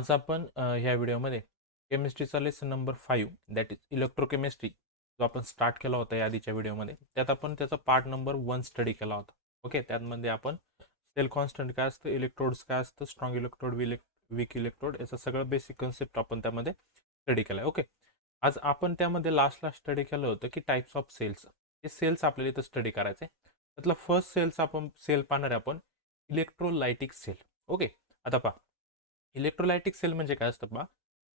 आज आपण ह्या व्हिडिओमध्ये केमिस्ट्रीचा lesson number 5 that is electrochemistry जो आपण स्टार्ट केला होता या आधीच्या व्हिडिओमध्ये त्यात आपण त्याचा पार्ट नंबर 1 स्टडी केला होता. ओके, त्यामध्ये आपण सेल कॉन्स्टंट काय असतं, इलेक्ट्रोड्स काय असतं, स्ट्रॉंग इलेक्ट्रोड, वीक इलेक्ट्रोड याचं सगळं बेसिक कन्सेप्ट आपण त्यामध्ये स्टडी केला. ओके, आज आपण त्यामध्ये लास्टला स्टडी केलं होतं की टाइप्स ऑफ सेल्स. हे सेल्स आपल्याला इथं स्टडी करायचे. त्यातला फर्स्ट सेल पाहणार आहे आपण इलेक्ट्रोलायटिक सेल. ओके, आता पहा इलेक्ट्रोलायटिक सेल म्हणजे काय असतं बा.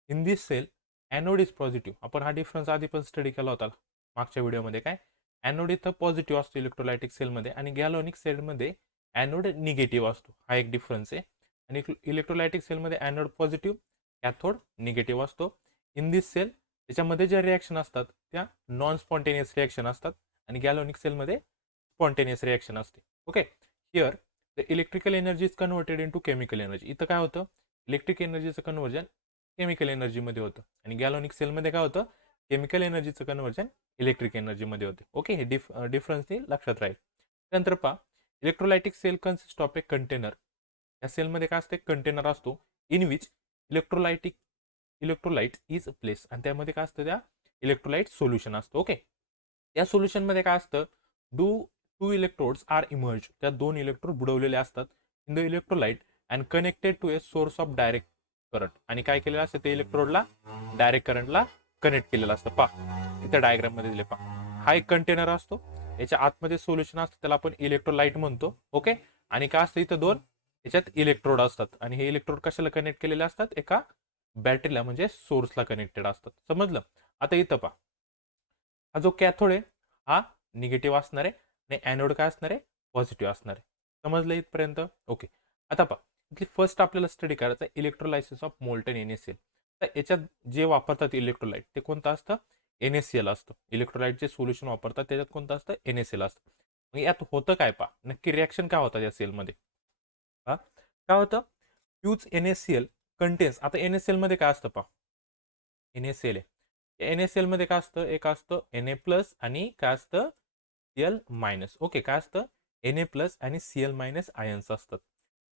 In this cell anode is positive. आपण हा डिफरन्स आधी पण स्टडी केला होता मागच्या व्हिडिओमध्ये. काय ॲनोड इथं पॉझिटिव्ह असतो इलेक्ट्रोलायटिक सेलमध्ये आणि गॅलोनिक सेलमध्ये ॲनोड निगेटिव्ह असतो. हा एक डिफरन्स आहे. आणि इलेक्ट्रोलायटिक सेलमध्ये ॲनोड पॉझिटिव्ह, कॅथोड निगेटिव्ह असतो. इन दिस सेल त्याच्यामध्ये ज्या रिॲक्शन असतात त्या नॉन स्पॉन्टेनियस रिॲक्शन असतात आणि गॅलोनिक सेलमध्ये स्पॉन्टेनियस रिॲक्शन असते. Okay, here the electrical energy is converted into chemical energy. इथं काय होतं, इलेक्ट्रिक एनर्जीचं कन्वर्जन केमिकल एनर्जीमध्ये होतं आणि गॅलोनिक सेलमध्ये काय होतं, केमिकल एनर्जीचं कन्वर्जन इलेक्ट्रिक एनर्जीमध्ये होते. ओके, हे डिफरन्स लक्षात राहील. त्यानंतर पहा electrolytic cell consist of a container. या सेलमध्ये काय असते, कंटेनर असतो in which electrolyte is place आणि त्यामध्ये काय असतं, त्या इलेक्ट्रोलाइट सोल्युशन असतं. ओके, या सोल्युशनमध्ये काय असतं, टू इलेक्ट्रोड्स आर इमर्ज. त्या दोन इलेक्ट्रोड बुडवलेले असतात in the electrolyte and connected to a source of direct current. आणि काय केलेलं असतं, ते इलेक्ट्रोडला डायरेक्ट करंटला कनेक्ट केलेलं असतं. पहा इथे डायग्राम मध्ये दिले पहा. हा एक कंटेनर असतो, याच्या आतमध्ये सोल्युशन असतं, त्याला आपण इलेक्ट्रोलाइट म्हणतो. ओके, आणि काय असतं, इथं दोन याच्यात इलेक्ट्रोड असतात आणि हे इलेक्ट्रोड कशाला कनेक्ट केलेले असतात, एका बॅटरीला म्हणजे सोर्सला कनेक्टेड असतात. समजलं. आता इथं पहा, हा जो कॅथोड आहे हा निगेटिव्ह असणार आहे आणि ॲनोड काय असणार आहे, पॉझिटिव्ह असणार आहे. समजलं इथपर्यंत. ओके, आता पहा फर्स्ट आपल्याला स्टडी करायचं आहे इलेक्ट्रोलायसिस ऑफ मोल्टन NaCl. तर याच्यात जे वापरतात इलेक्ट्रोलाइट ते कोणतं असतं, NaCl असतं. इलेक्ट्रोलाइट जे सोल्युशन वापरतात त्याच्यात कोणतं असतं, NaCl असतं. मग यात होतं काय पहा, नक्की रिॲक्शन काय होतात या सेलमध्ये. हा काय होतं, ह्यूज NaCl कंटेन्स. आता NaCl मध्ये काय असतं पहा, NaCl आहे, NaCl मध्ये काय असतं, एक असतं Na+ आणि काय असतं Cl-. ओके, काय असतं, Na+ आणि Cl- आयन्स असतात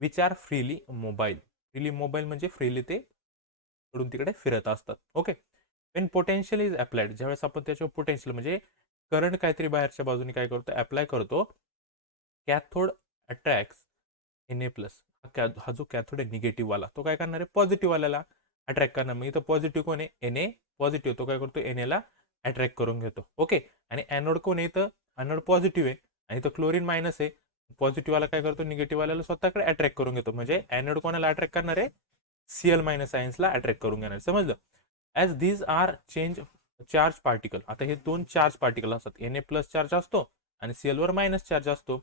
which are freely mobile. Freely mobile म्हणजे फ्रीली ते इकडून तिकडे फिरत असतात. Okay, Wien potential is applied, ज्यावेळेस आपण त्याच्यावर पोटेन्शियल म्हणजे करंट काहीतरी बाहेरच्या बाजूने काय करतो, अप्लाय करतो, कॅथोड अट्रॅक्ट्स Na+. हा जो कॅथोड आहे निगेटिव्ह वाला तो काय करणार आहे, पॉझिटिव्ह वाल्याला अट्रॅक्ट करणार. मग इथं पॉझिटिव्ह कोण आहे, Na पॉझिटिव्ह, तो काय करतो, Na ला अट्रॅक्ट करून घेतो. ओके, आणि ॲनोड कोण आहे, इथं ॲनोड पॉझिटिव्ह आहे आणि इथं क्लोरीन मायनस आहे. पॉझिटिव्ह वाला काय करतो, निगेटिव्ह वाल्याला स्वतःकडे अट्रॅक्ट करून घेतो. म्हणजे ॲनोड कोणाला अट्रॅक्ट करणार आहे, Cl- आयन्सला अट्रॅक्ट करून घेणार. समजलं. As these are change charge particle. आता हे दोन चार्ज पार्टिकल असतात, Na+ चार्ज असतो आणि Cl वर मायनस चार्ज असतो.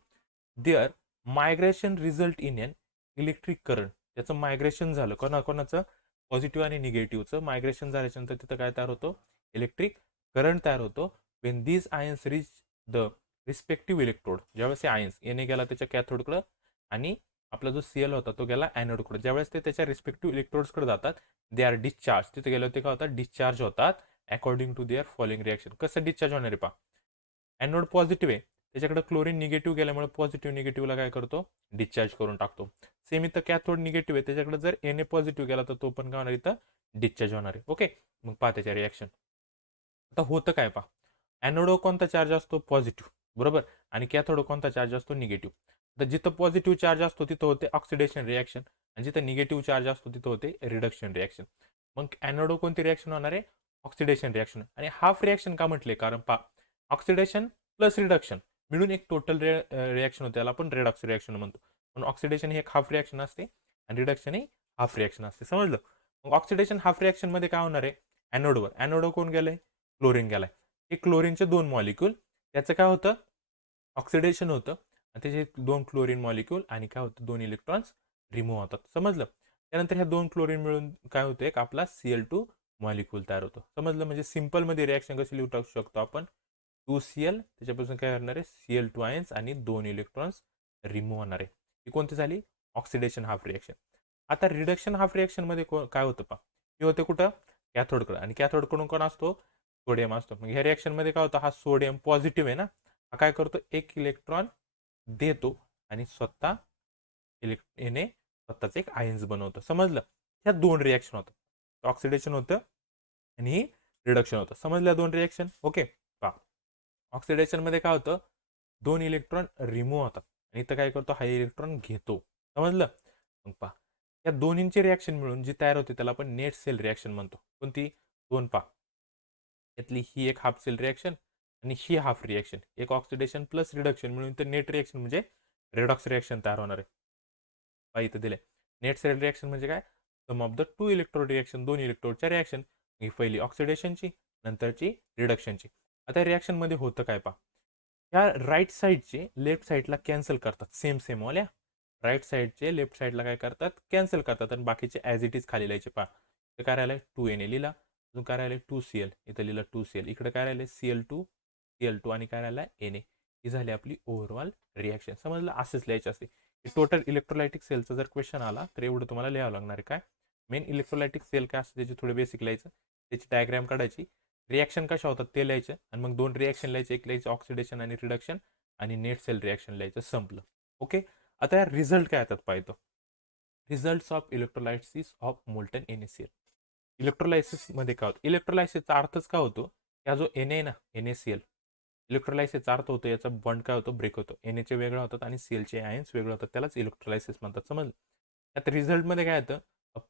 Their migration result in an electric current. त्याचं मायग्रेशन झालं कोणाचं, पॉझिटिव्ह आणि निगेटिव्हचं मायग्रेशन झाल्याच्यानंतर तिथं काय तयार होतो, इलेक्ट्रिक करंट तयार होतो. Wien these ions rich the respective electrode. ज्यावेळेस हे आयन्स येणे गेला त्याच्या कॅथोडकडं आणि आपला जो Cl होता तो गेला ॲनोडकडे, ज्यावेळेस ते त्याच्या रिस्पेक्टिव्ह इलेक्ट्रोड्सकडे जातात, दे आर डिस्चार्ज. तिथे गेले होते काय होतात, डिस्चार्ज होतात according to their following reaction. कसं डिस्चार्ज होणार आहे पहा, ॲनोड पॉझिटिव्ह आहे त्याच्याकडे क्लोरीन निगेटिव्ह गेल्यामुळे पॉझिटिव्ह निगेटिव्हला काय करतो, डिस्चार्ज करून टाकतो. सेम इथं कॅथोड निगेटिव्ह आहे त्याच्याकडे जर Na पॉझिटिव्ह गेला तर तो पण काय होणार, इथं डिस्चार्ज होणार आहे. ओके, मग पहा त्याच्या रिॲक्शन. आता होतं काय पहा, ॲनोडो कोणता चार्ज असतो, पॉझिटिव्ह बरोबर, आणि कॅथोडो कोणता चार्ज असतो, निगेटिव्ह. तर जिथं पॉझिटिव्ह चार्ज असतो तिथं होते ऑक्सिडेशन रिॲक्शन आणि जिथं निगेटिव्ह चार्ज असतो तिथं होते रिडक्शन रिॲक्शन. मग ॲनोडो कोणती रिॲक्शन होणार आहे, ऑक्सिडेशन रिॲक्शन. आणि हाफ रिॲक्शन का म्हटले, कारण पहा ऑक्सिडेशन प्लस रिडक्शन मिळून एक टोटल रिॲक्शन होते, त्याला आपण रेडॉक्स रिॲक्शन म्हणतो. पण ऑक्सिडेशन ही एक हाफ रिॲक्शन असते आणि रिडक्शन ही हाफ रिॲक्शन असते. समजलं. मग ऑक्सिडेशन हाफ रिॲक्शन मध्ये काय होणार आहे, ॲनोडवर ॲनोडो कोण गेलंय, क्लोरीन गेलाय. हे क्लोरीनचे दोन मॉलिक्यूल, त्याचं काय होतं, ऑक्सिडेशन होतं आणि त्याचे दोन क्लोरीन मॉलिक्यूल आणि काय होतं, दोन इलेक्ट्रॉन्स रिमूव्ह होतात. समजलं. त्यानंतर ह्या दोन क्लोरीन मिळून काय होतं, एक आपला Cl2 मॉलिक्यूल तयार होतो. समजलं. म्हणजे सिम्पलमध्ये रिॲक्शन कशी लिहू टाकू शकतो आपण, 2Cl त्याच्यापासून काय करणार आहे, Cl2 आयन्स आणि दोन इलेक्ट्रॉन्स रिमूव्ह होणार आहे. ही कोणती झाली, ऑक्सिडेशन हाफ रिॲक्शन. आता रिडक्शन हाफ रिॲक्शन मध्ये काय होतं पहा, हे होते कुठं, कॅथोडकडं, आणि कॅथोडकडून कोण असतो, सोडियम असतो. मग ह्या रिॲक्शन मध्ये काय होतं, हा सोडियम पॉझिटिव्ह आहे ना, हा काय करतो, एक इलेक्ट्रॉन देतो आणि स्वतः स्वतःच एक आयन्स बनवतो. समजलं. ह्या दोन रिॲक्शन होतात, ऑक्सिडेशन होतं आणि रिडक्शन होतं. समजल्या दोन रिॲक्शन? ओके. पहा, ऑक्सिडेशनमध्ये काय होतं, दोन इलेक्ट्रॉन रिमूव्ह होतात आणि इथं काय करतो, हा इलेक्ट्रॉन घेतो. समजलं? मग पहा, या दोन्हींची रिॲक्शन मिळून जी तयार होते त्याला आपण नेट सेल रिॲक्शन म्हणतो. कोणती? दोन पहा, यातली ही एक हाफ सेल रिॲक्शन आणि ही हाफ रिॲक्शन, एक ऑक्सिडेशन प्लस रिडक्शन मिळून तर नेट रिॲक्शन म्हणजे रेडॉक्स रिॲक्शन तयार होणार आहे. पहा इथं दिले, नेट सेल रिॲक्शन म्हणजे काय, sum of the two electrode reaction, दोन इलेक्ट्रोडच्या रिॲक्शन. ही पहिली ऑक्सिडेशनची, नंतरची रिडक्शनची. आता रिॲक्शनमध्ये होतं काय पहा, ह्या राईट साईडचे लेफ्ट साईडला कॅन्सल करतात, सेम सेम वाल्या राईट साईडचे लेफ्ट साईडला काय करतात, कॅन्सल करतात आणि बाकीचे ॲज इट इज खाली लिहायचे. पहा इथं काय राहिलं, 2Na लिहिला, अजून काय राहिले 2Cl, इथं लिहिलं 2Cl, इकडे काय राहिले Cl2 आणि काय राहिला Na. ही झाली आपली ओव्हरऑल रिॲक्शन. समजलं? असंच लिहायचे असते. टोटल इलेक्ट्रोलायटिक सेलचा जर क्वेश्चन आला तर एवढं तुम्हाला लिहावं लागणार आहे. काय मेन इलेक्ट्रोलायटिक सेल काय असते त्याचे थोडे बेसिक लिहायचं, त्याची डायग्राम काढायची, रिॲक्शन कशा होतात ते लिहायचं आणि मग दोन रिॲक्शन लिहायचे, एक लिहायचं ऑक्सिडेशन आणि रिडक्शन आणि नेट सेल रिॲक्शन लिहायचं, संपलं. ओके. आता या रिझल्ट काय येतात पाहतो, results of electrolysis of molten NaCl. इलेक्ट्रोलायसिसमध्ये काय होतं, इलेक्ट्रोलायसिसचा अर्थच काय होतो, या जो Na आहे ना NaCl, इलेक्ट्रोलायसिसचा अर्थ होतो याचा बॉन्ड काय होतो, ब्रेक होतो, Na चे वेगळे होतात आणि Clचे आयन्स वेगळे होतात, त्यालाच इलेक्ट्रोलायसिस म्हणतात. समजलं? आता रिझल्टमध्ये काय येतं,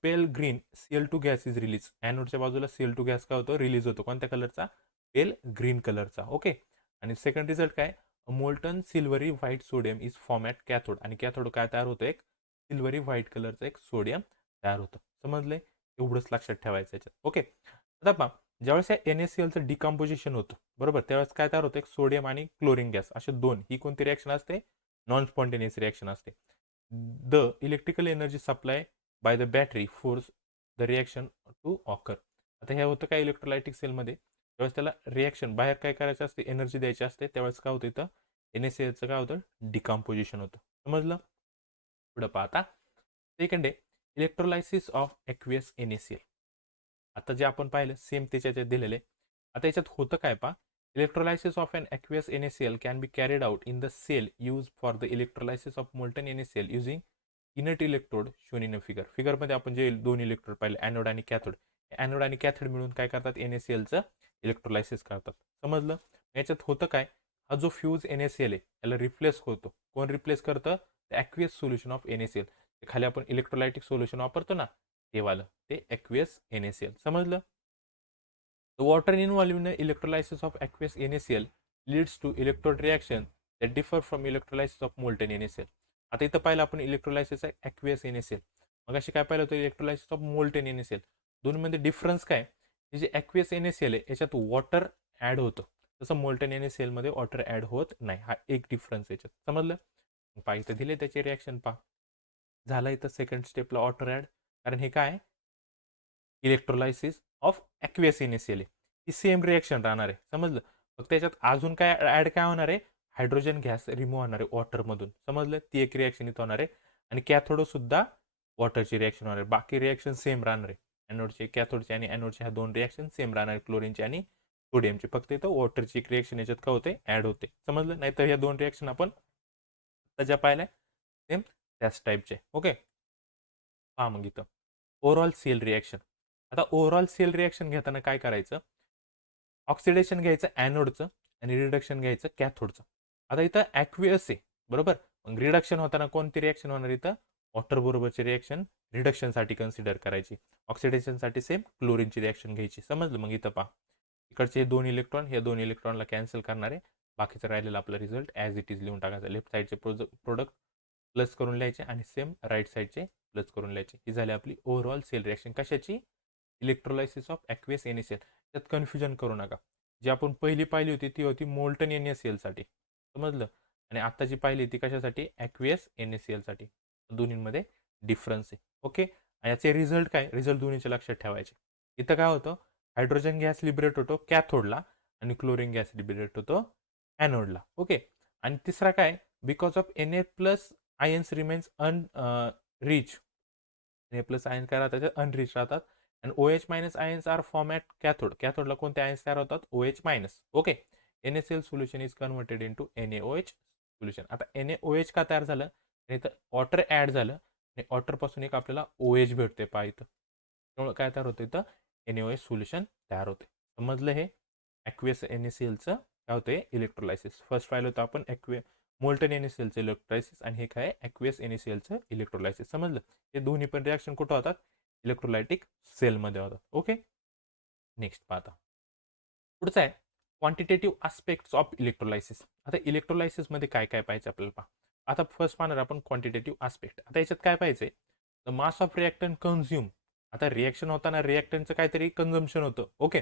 pale green Cl2 gas is release, ॲनोडच्या बाजूला Cl2 गॅस काय होतो, रिलीज होतो, कोणत्या कलरचा, पेल ग्रीन कलरचा. ओके. आणि सेकंड रिझल्ट काय, molten silvery white sodium is form at cathode, आणि कॅथोड काय तयार होतं, एक सिल्वरी व्हाईट कलरचं एक सोडियम तयार होतं. समजलंय? एवढंच लक्षात ठेवायचं याच्यात. ओके. आता पहा, ज्यावेळेस या NaClचं डिकम्पोजिशन होतं, बरोबर, त्यावेळेस काय तयार होतं, एक सोडियम आणि क्लोरीन गॅस, असे दोन. ही कोणती रिॲक्शन असते, नॉन स्पॉन्टेनियस रिॲक्शन असते. The electrical energy supply by the battery force the reaction to occur. आता हे होतं काय इलेक्ट्रोलायटिक सेलमध्ये, त्यावेळेस त्याला रिॲक्शन बाहेर काय करायचं असते, एनर्जी द्यायची असते, त्यावेळेस काय होतं, इथं NaClचं काय होतं, डिकम्पोजिशन होतं. समजलं? पुढं पाहता, सेकंड आहे इलेक्ट्रोलायसिस ऑफ ॲक्वियस NaCl. आता जे आपण पाहिलं सेम त्याच्यात दिलेले. आता याच्यात होतं काय पहा, electrolysis of an aqueous NaCl can be carried out in the cell use for the electrolysis of molten NaCl using inert electrode shown in a figure. फिगरमध्ये आपण जे दोन इलेक्ट्रोड पाहिले, ॲनोड आणि कॅथोड, ॲनोड आणि कॅथोड मिळून काय करतात, NaClचं इलेक्ट्रोलायसिस करतात. समजलं? याच्यात होतं काय, हा जो फ्यूज NaCl आहे याला रिप्लेस होतो, कोण रिप्लेस करतं, ॲक्वियस सोल्युशन ऑफ NaCl. खाली आपण इलेक्ट्रोलायटिक सोल्युशन वापरतो ना, ते वालं, ते ॲक्वियस NaCl. समजलं? The water involved in the electrolysis of aqueous NaCl leads to electrode reaction that differ from electrolysis of molten NaCl. आता इथं पाहिलं आपण इलेक्ट्रोलायसिस आहे ॲक्वियस NaCl, मग अशी काय पाहिलं होतं, इलेक्ट्रोलायसिस ऑफ मोल्टेन NaCl. दोन्हीमध्ये डिफरन्स काय, हे जे ॲक्वियस NaCl आहे याच्यात वॉटर ॲड होतं, तसं मोल्टेन NaCl मध्ये वॉटर ॲड होत नाही. हा एक डिफरन्स याच्यात. समजलं? पहा इथं दिले त्याचे रिॲक्शन, पहा झालं इथं सेकंड स्टेपला वॉटर ॲड, कारण हे काय इलेक्ट्रोलायसिस ऑफ ॲक्वियस NaCl आहे, ही सेम रिॲक्शन राहणार आहे. समजलं? फक्त त्याच्यात अजून काय ॲड काय होणार आहे, हायड्रोजन गॅस रिमूव्ह होणार आहे वॉटरमधून. समजलं? ती एक रिॲक्शन इथं होणार आहे आणि कॅथोड सुद्धा वॉटरची रिॲक्शन होणार आहे. बाकी रिॲक्शन सेम राहणार आहे. ॲनोडचे, कॅथोडचे आणि ॲनोडचे ह्या दोन रिॲक्शन सेम राहणार आहे, क्लोरीनचे आणि सोडियमचे. फक्त इथं वॉटरची एक रिॲक्शन याच्यात काय होते, ॲड होते. समजलं? नाही तर ह्या दोन रिॲक्शन आपण ज्या पाहिल्या सेम त्याच टाईपचे. ओके. पहा मग इथं ओव्हरऑल सेल रिॲक्शन. आता ओव्हरऑल सेल रिॲक्शन घेताना काय करायचं, ऑक्सिडेशन घ्यायचं ॲनोडचं आणि रिडक्शन घ्यायचं कॅथोडचं. आता इथं ॲक्वियस आहे, बरोबर, मग रिडक्शन होताना कोणती रिॲक्शन होणार, इथं वॉटर बरोबरची रिॲक्शन रिडक्शनसाठी कन्सिडर करायची, ऑक्सिडेशनसाठी सेम क्लोरीनची रिॲक्शन घ्यायची. समजलं? मग इथं पहा, इकडचे दोन इलेक्ट्रॉन या दोन इलेक्ट्रॉनला कॅन्सल करणारे, बाकीचं राहिलेलं आपलं रिझल्ट ॲज इट इज लिहून टाकायचं. लेफ्ट साईडचे प्रोडक्ट प्लस करून लिहायचे आणि सेम राईट साईडचे प्लस करून लिहायचे. ही झाली आपली ओव्हरऑल सेल रिॲक्शन. कशाची, इलेक्ट्रोलायसिस ऑफ ॲक्वियस NaCl. त्यात कन्फ्युजन करू नका, जी आपण पहिली पाहिली होती ती होती मोल्टन NaCl साठी. समजलं? आणि आता जी पाहिली ती कशासाठी, ॲक्वियस NaCl साठी. दोन्हींमध्ये डिफरन्स आहे. ओके. याचे रिझल्ट काय, रिझल्ट दोन्हीचे लक्षात ठेवायचे. इथं काय होतं, हायड्रोजन गॅस लिबरेट होतो कॅथोडला आणि क्लोरीन गॅस लिबरेट होतो ॲनोडला. ओके. आणि तिसरा काय, because of Na plus ions remains rich, Na plus ions काय राहतात, अनरिच राहतात. आणि OH minus ions are form at cathode. कॅथोडला कोणते आयन्स तयार होतात, OH minus. Okay. NaCl solution is converted into NaOH solution. आता NaOH का तयार झालं, नाही तर वॉटर ॲड झालं आणि वॉटरपासून एक आपल्याला OH भेटते. पहा इथं त्यामुळे काय तयार होतं इथं NaOH सोल्युशन तयार होते. समजलं हे ॲक्वियस NaClचं काय होते इलेक्ट्रोलायसिस. फर्स्ट पाहिलं होतं आपण मोल्टन NaClचं इलेक्ट्रोलायसिस आणि हे काय ॲक्वियस NaClचं इलेक्ट्रोलायसिस. समजलं हे दोन्ही पण रिॲक्शन कुठं होतात इलेक्ट्रोलायटिक सेलमध्ये होतात. ओके नेक्स्ट पाहता पुढचं आहे क्वांटिटेटिव्ह आस्पेक्ट्स ऑफ इलेक्ट्रोलायसिस. आता इलेक्ट्रोलायसिसमध्ये काय काय पाहिजे आपल्याला पहा. आता फर्स्ट पाहणार आपण क्वांटिटेटिव्ह आस्पेक्ट. आता याच्यात काय पाहिजे the mass of reactant consume. आता रिॲक्शन होताना रिॲक्टंटचं काहीतरी कन्झम्पशन होतं ओके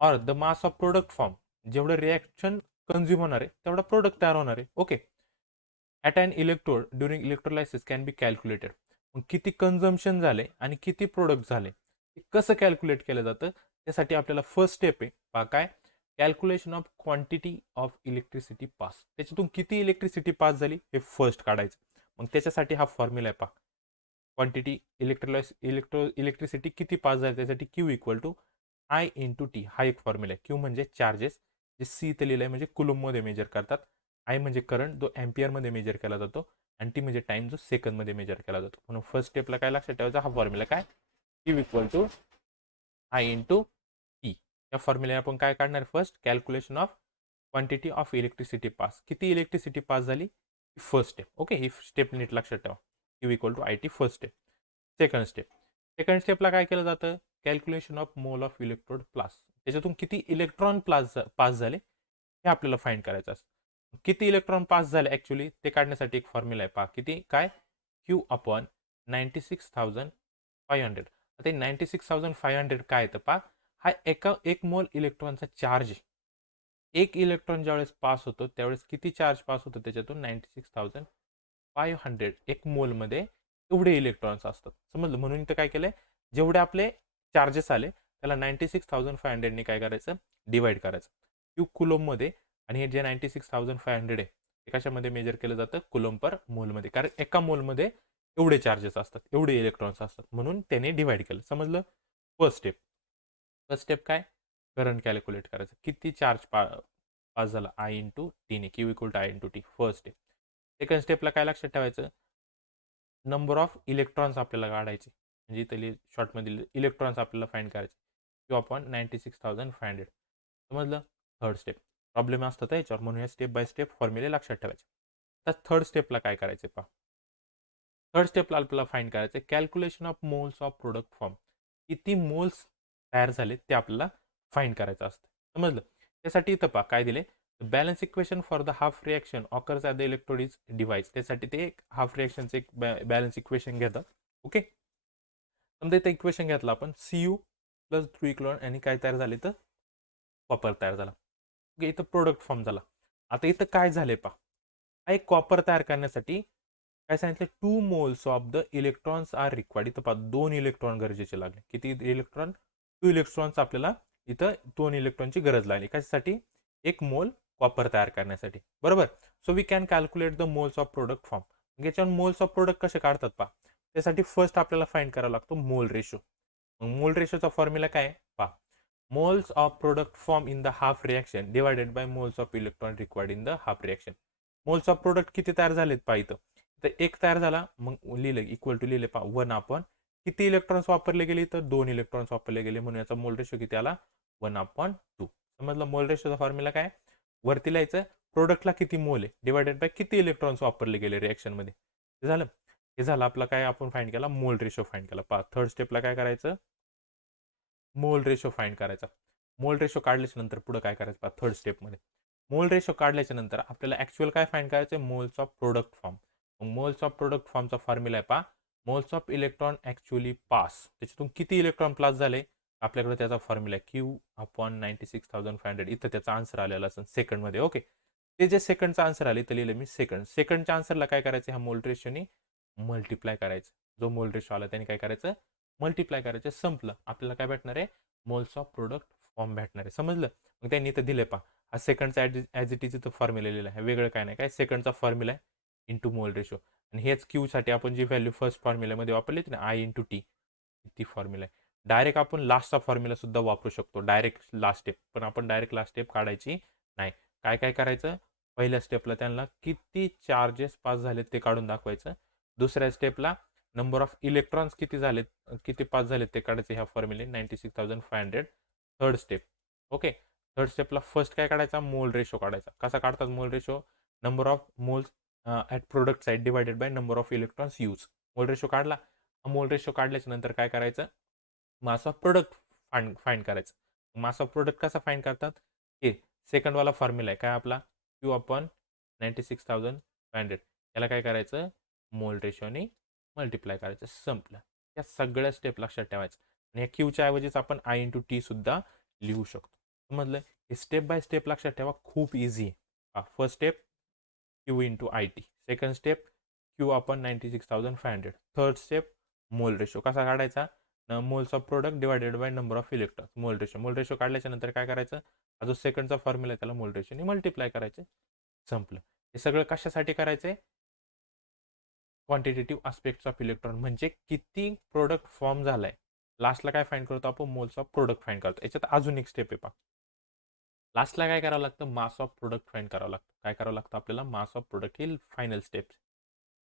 और the mass of product form. जेवढं रिॲक्शन कन्झ्युम होणार आहे तेवढा प्रोडक्ट तयार होणार आहे okay. At an electrode during electrolysis can be calculated. मग किती कन्झम्पशन झाले आणि किती प्रोडक्ट झाले हे कसं कॅल्क्युलेट केलं जातं त्यासाठी आपल्याला फर्स्ट स्टेप आहे पहा काय calculation of quantity of electricity pass. त्याच्यातून किती इलेक्ट्रिसिटी पास झाली हे फर्स्ट काढायचं. मग त्याच्यासाठी हा फॉर्म्युला आहे पहा क्वांटिटी इलेक्ट्रिसिटी किती पास झाली त्यासाठी Q equal to I into T. हा एक फॉर्म्युला आहे. Q म्हणजे चार्जेस जे C इथे लिहिलं आहे म्हणजे कुलममध्ये मेजर करतात. I म्हणजे करंट जो ॲम्पियरमध्ये मेजर केला जातो आणि टी म्हणजे टाइम जो सेकंदमध्ये मेजर केला जातो. म्हणून फर्स्ट स्टेपला काय लक्षात ठेवायचा हा फॉर्म्युला काय Q equal to I into T. या फॉर्म्युला आपण काय काढणार first calculation of quantity of electricity pass. किती इलेक्ट्रिसिटी पास झाली फर्स्ट स्टेप ओके. ही स्टेप नीट लक्षात ठेवा. Q equal to IT first step. Second स्टेपला काय केलं जातं calculation of mole of electrode plus. त्याच्यातून किती इलेक्ट्रॉन पास झाले हे आपल्याला फाइंड करायचं असतं. किती इलेक्ट्रॉन पास झाले ॲक्च्युली ते काढण्यासाठी एक फॉर्म्युला आहे पहा किती काय Q अपॉन 96,500. आता 96,500 काय येतं पहा हा एक मोल इलेक्ट्रॉनचा चार्ज आहे. एक इलेक्ट्रॉन ज्यावेळेस पास होतो त्यावेळेस किती चार्ज पास होतो त्याच्यातून 96,500 एक मोलमध्ये एवढे इलेक्ट्रॉन्स असतात. समजलं म्हणून इथं काय केलंय जेवढे आपले चार्जेस आले त्याला 96,500ने काय करायचं डिवाइड करायचं. क्यू कुलोममध्ये आणि हे जे 96,500 आहे ते कशामध्ये मेजर केलं जातं कुलोम पर मोलमध्ये. कारण एका मोलमध्ये एवढे चार्जेस असतात एवढे इलेक्ट्रॉन्स असतात म्हणून त्याने डिवाइड केलं. समजलं फर्स्ट स्टेप काय करंट कॅल्क्युलेट करायचं किती चार्ज पास झाला I इंटू टीने Q equal to I into T first step. Second स्टेपला काय लक्षात ठेवायचं नंबर ऑफ इलेक्ट्रॉन्स आपल्याला काढायचे म्हणजे इथे शॉर्टमध्ये इलेक्ट्रॉन्स आपल्याला फाइंड करायचे Q अपॉन 96,500. समजलं थर्ड स्टेप प्रॉब्लेम असतात याच्यावर म्हणून हे स्टेप बाय स्टेप फॉर्म्युले लक्षात ठेवायचे. तर थर्ड स्टेपला काय करायचे पहा थर्ड स्टेपला आपल्याला फाइंड करायचं calculation of moles of product form. किती मोल्स तयार झाले ते आपल्याला फाइंड करायचं असतं. समजलं त्यासाठी इथं पहा काय दिले balance equation for the half reaction occurs at the electrode is device. त्यासाठी ते एक हाफ रिॲक्शनचं एक बॅलन्स इक्वेशन घेतात ओके. समजा इथं इक्वेशन घेतलं आपण Cu प्लस ट्रुइक्लोन आणि काय तयार झाले तर कॉपर तयार झाला ओके. इथं प्रोडक्ट फॉर्म झाला. आता इथं काय झाले पहा हा एक कॉपर तयार करण्यासाठी काय सांगितलं 2 moles of the electrons are required. इथं पहा 2 इलेक्ट्रॉन गरजेचे लागले. किती इलेक्ट्रॉन 2 इलेक्ट्रॉन्स आपल्याला इथं 2 इलेक्ट्रॉनची गरज लागली कशासाठी एक मोल कॉपर तयार करण्यासाठी बरोबर. So we can calculate the moles of product form. याच्यावर मोल्स ऑफ प्रोडक्ट कसे काढतात पहा त्यासाठी फर्स्ट आपल्याला फाइंड करावा लागतो मोल रेशो. मोल रेशोचा फॉर्म्युला काय पहा moles of product form in the half reaction divided by moles of electron required in the half reaction. Moles of product किती तयार झालेत पहा इथं तर एक तयार झाला मग लिहिले इक्वल टू लिहिले पहा 1 आपण किती इलेक्ट्रॉन्स वापरले गेले तर 2 इलेक्ट्रॉन्स वापरले गेले म्हणून याचा मोल रेशो किती आला 1/2. समजलं मोल रेशोचा फॉर्म्युला काय वरती लिहायचं प्रोडक्टला किती मोल आहे डिवायडेड बाय किती इलेक्ट्रॉन्स वापरले गेले रिॲक्शनमध्ये. हे झालं आपला काय आपण फाइंड केला मोल रेशो फाइंड केला पहा थर्ड स्टेपला काय करायचं मोल रेशो फाइंड करायचा. मोल रेशो काढल्याच्या नंतर पुढे काय करायचं पहा थर्ड स्टेपमध्ये मोल रेशो काढल्याच्या नंतर आपल्याला ॲक्च्युअल काय फाइंड करायचं moles of product form. Moles of product फॉर्मचा फॉर्म्युला आहे पहा moles of electron actually pass. त्याच्यातून किती इलेक्ट्रॉन पास झाले आपल्याकडे त्याचा फॉर्म्युला आहे Q अपॉन 96,500. इथं त्याचा आन्सर आलेला असेल सेकंडमध्ये ओके. ते जे सेकंडचा आन्सर आले तर लिहिलं मी सेकंडच्या आन्सरला काय करायचं ह्या मोल रेशोनी मल्टिप्लाय करायचं. जो मोल रेशो आला त्याने काय करायचं मल्टिप्लाय करायचं संपलं. आपल्याला काय भेटणार आहे मोल्स ऑफ प्रोडक्ट फॉर्म भेटणार आहे. समजलं मग त्यांनी इथं दिले पहा हा सेकंडचा ॲज इट इज इथं फॉर्म्युला लिहिला आहे वेगळं काय नाही काय सेकंडचा फॉर्म्युला आहे इंटू मोल रेशो आणि हेच क्यूसाठी आपण जी व्हॅल्यू फर्स्ट फॉर्म्युल्यामध्ये वापरली होती ना I इंटू टी ती फॉर्म्युला आहे. डायरेक्ट आपण लास्टचा फॉर्म्युला सुद्धा वापरू शकतो डायरेक्ट लास्ट स्टेप पण आपण डायरेक्ट लास्ट स्टेप काढायची नाही. काय काय करायचं पहिल्या स्टेपला त्यांना किती चार्जेस पास झालेत ते काढून दाखवायचं. दुसऱ्या स्टेपला नंबर ऑफ इलेक्ट्रॉन्स किती झालेत, किती पास झालेत ते काढायचे ह्या फॉर्म्युले 96,500. Third step. ओके, थर्ड स्टेपला फर्स्ट काय काढायचा, मोल रेशो काढायचा. कसा काढतात mole ratio, number of moles at product side divided by number of electrons use. Mole ratio काढला. मोल रेशो काढल्याच्या नंतर काय करायचं, मास ऑफ प्रोडक्ट फाइंड करायचं. मास ऑफ प्रोडक्ट कसा फाइंड करतात, हे सेकंडवाला फॉर्म्युला आहे काय आपला, क्यू अपॉन 96,500. याला काय करायचं, मोल रेशोने मल्टिप्लाय करायचं. संपलं. या सगळ्या स्टेप लक्षात ठेवायचं. आणि या क्यूच्या ऐवजीच आपण आय इंटू टी सुद्धा लिहू शकतो. समजलं, हे स्टेप बाय स्टेप लक्षात ठेवा, खूप इझी आहे. First step Q into I T, second step Q upon 96,500, third step mole ratio कसा काढायचा, moles of product divided by number of electrons. Mole ratio काढल्याच्या नंतर काय करायचं, हा जो सेकंडचा फॉर्म्युला आहे त्याला मोल रेशोने मल्टिप्लाय करायचे. संपलं. हे सगळं कशासाठी करायचंय, क्वांटिटेटिव्ह आस्पेक्ट्स ऑफ इलेक्ट्रॉन, म्हणजे किती प्रोडक्ट फॉर्म झालाय. लास्टला काय फाइंड करतो आपण, मोल्स ऑफ प्रोडक्ट फाइंड करतो. याच्यात अजून एक स्टेप आहे पहा. लास्टला काय करावं लागतं, मास ऑफ प्रोडक्ट फाइंड करावं लागतं. काय करावं लागतं आपल्याला, मास of product he final step.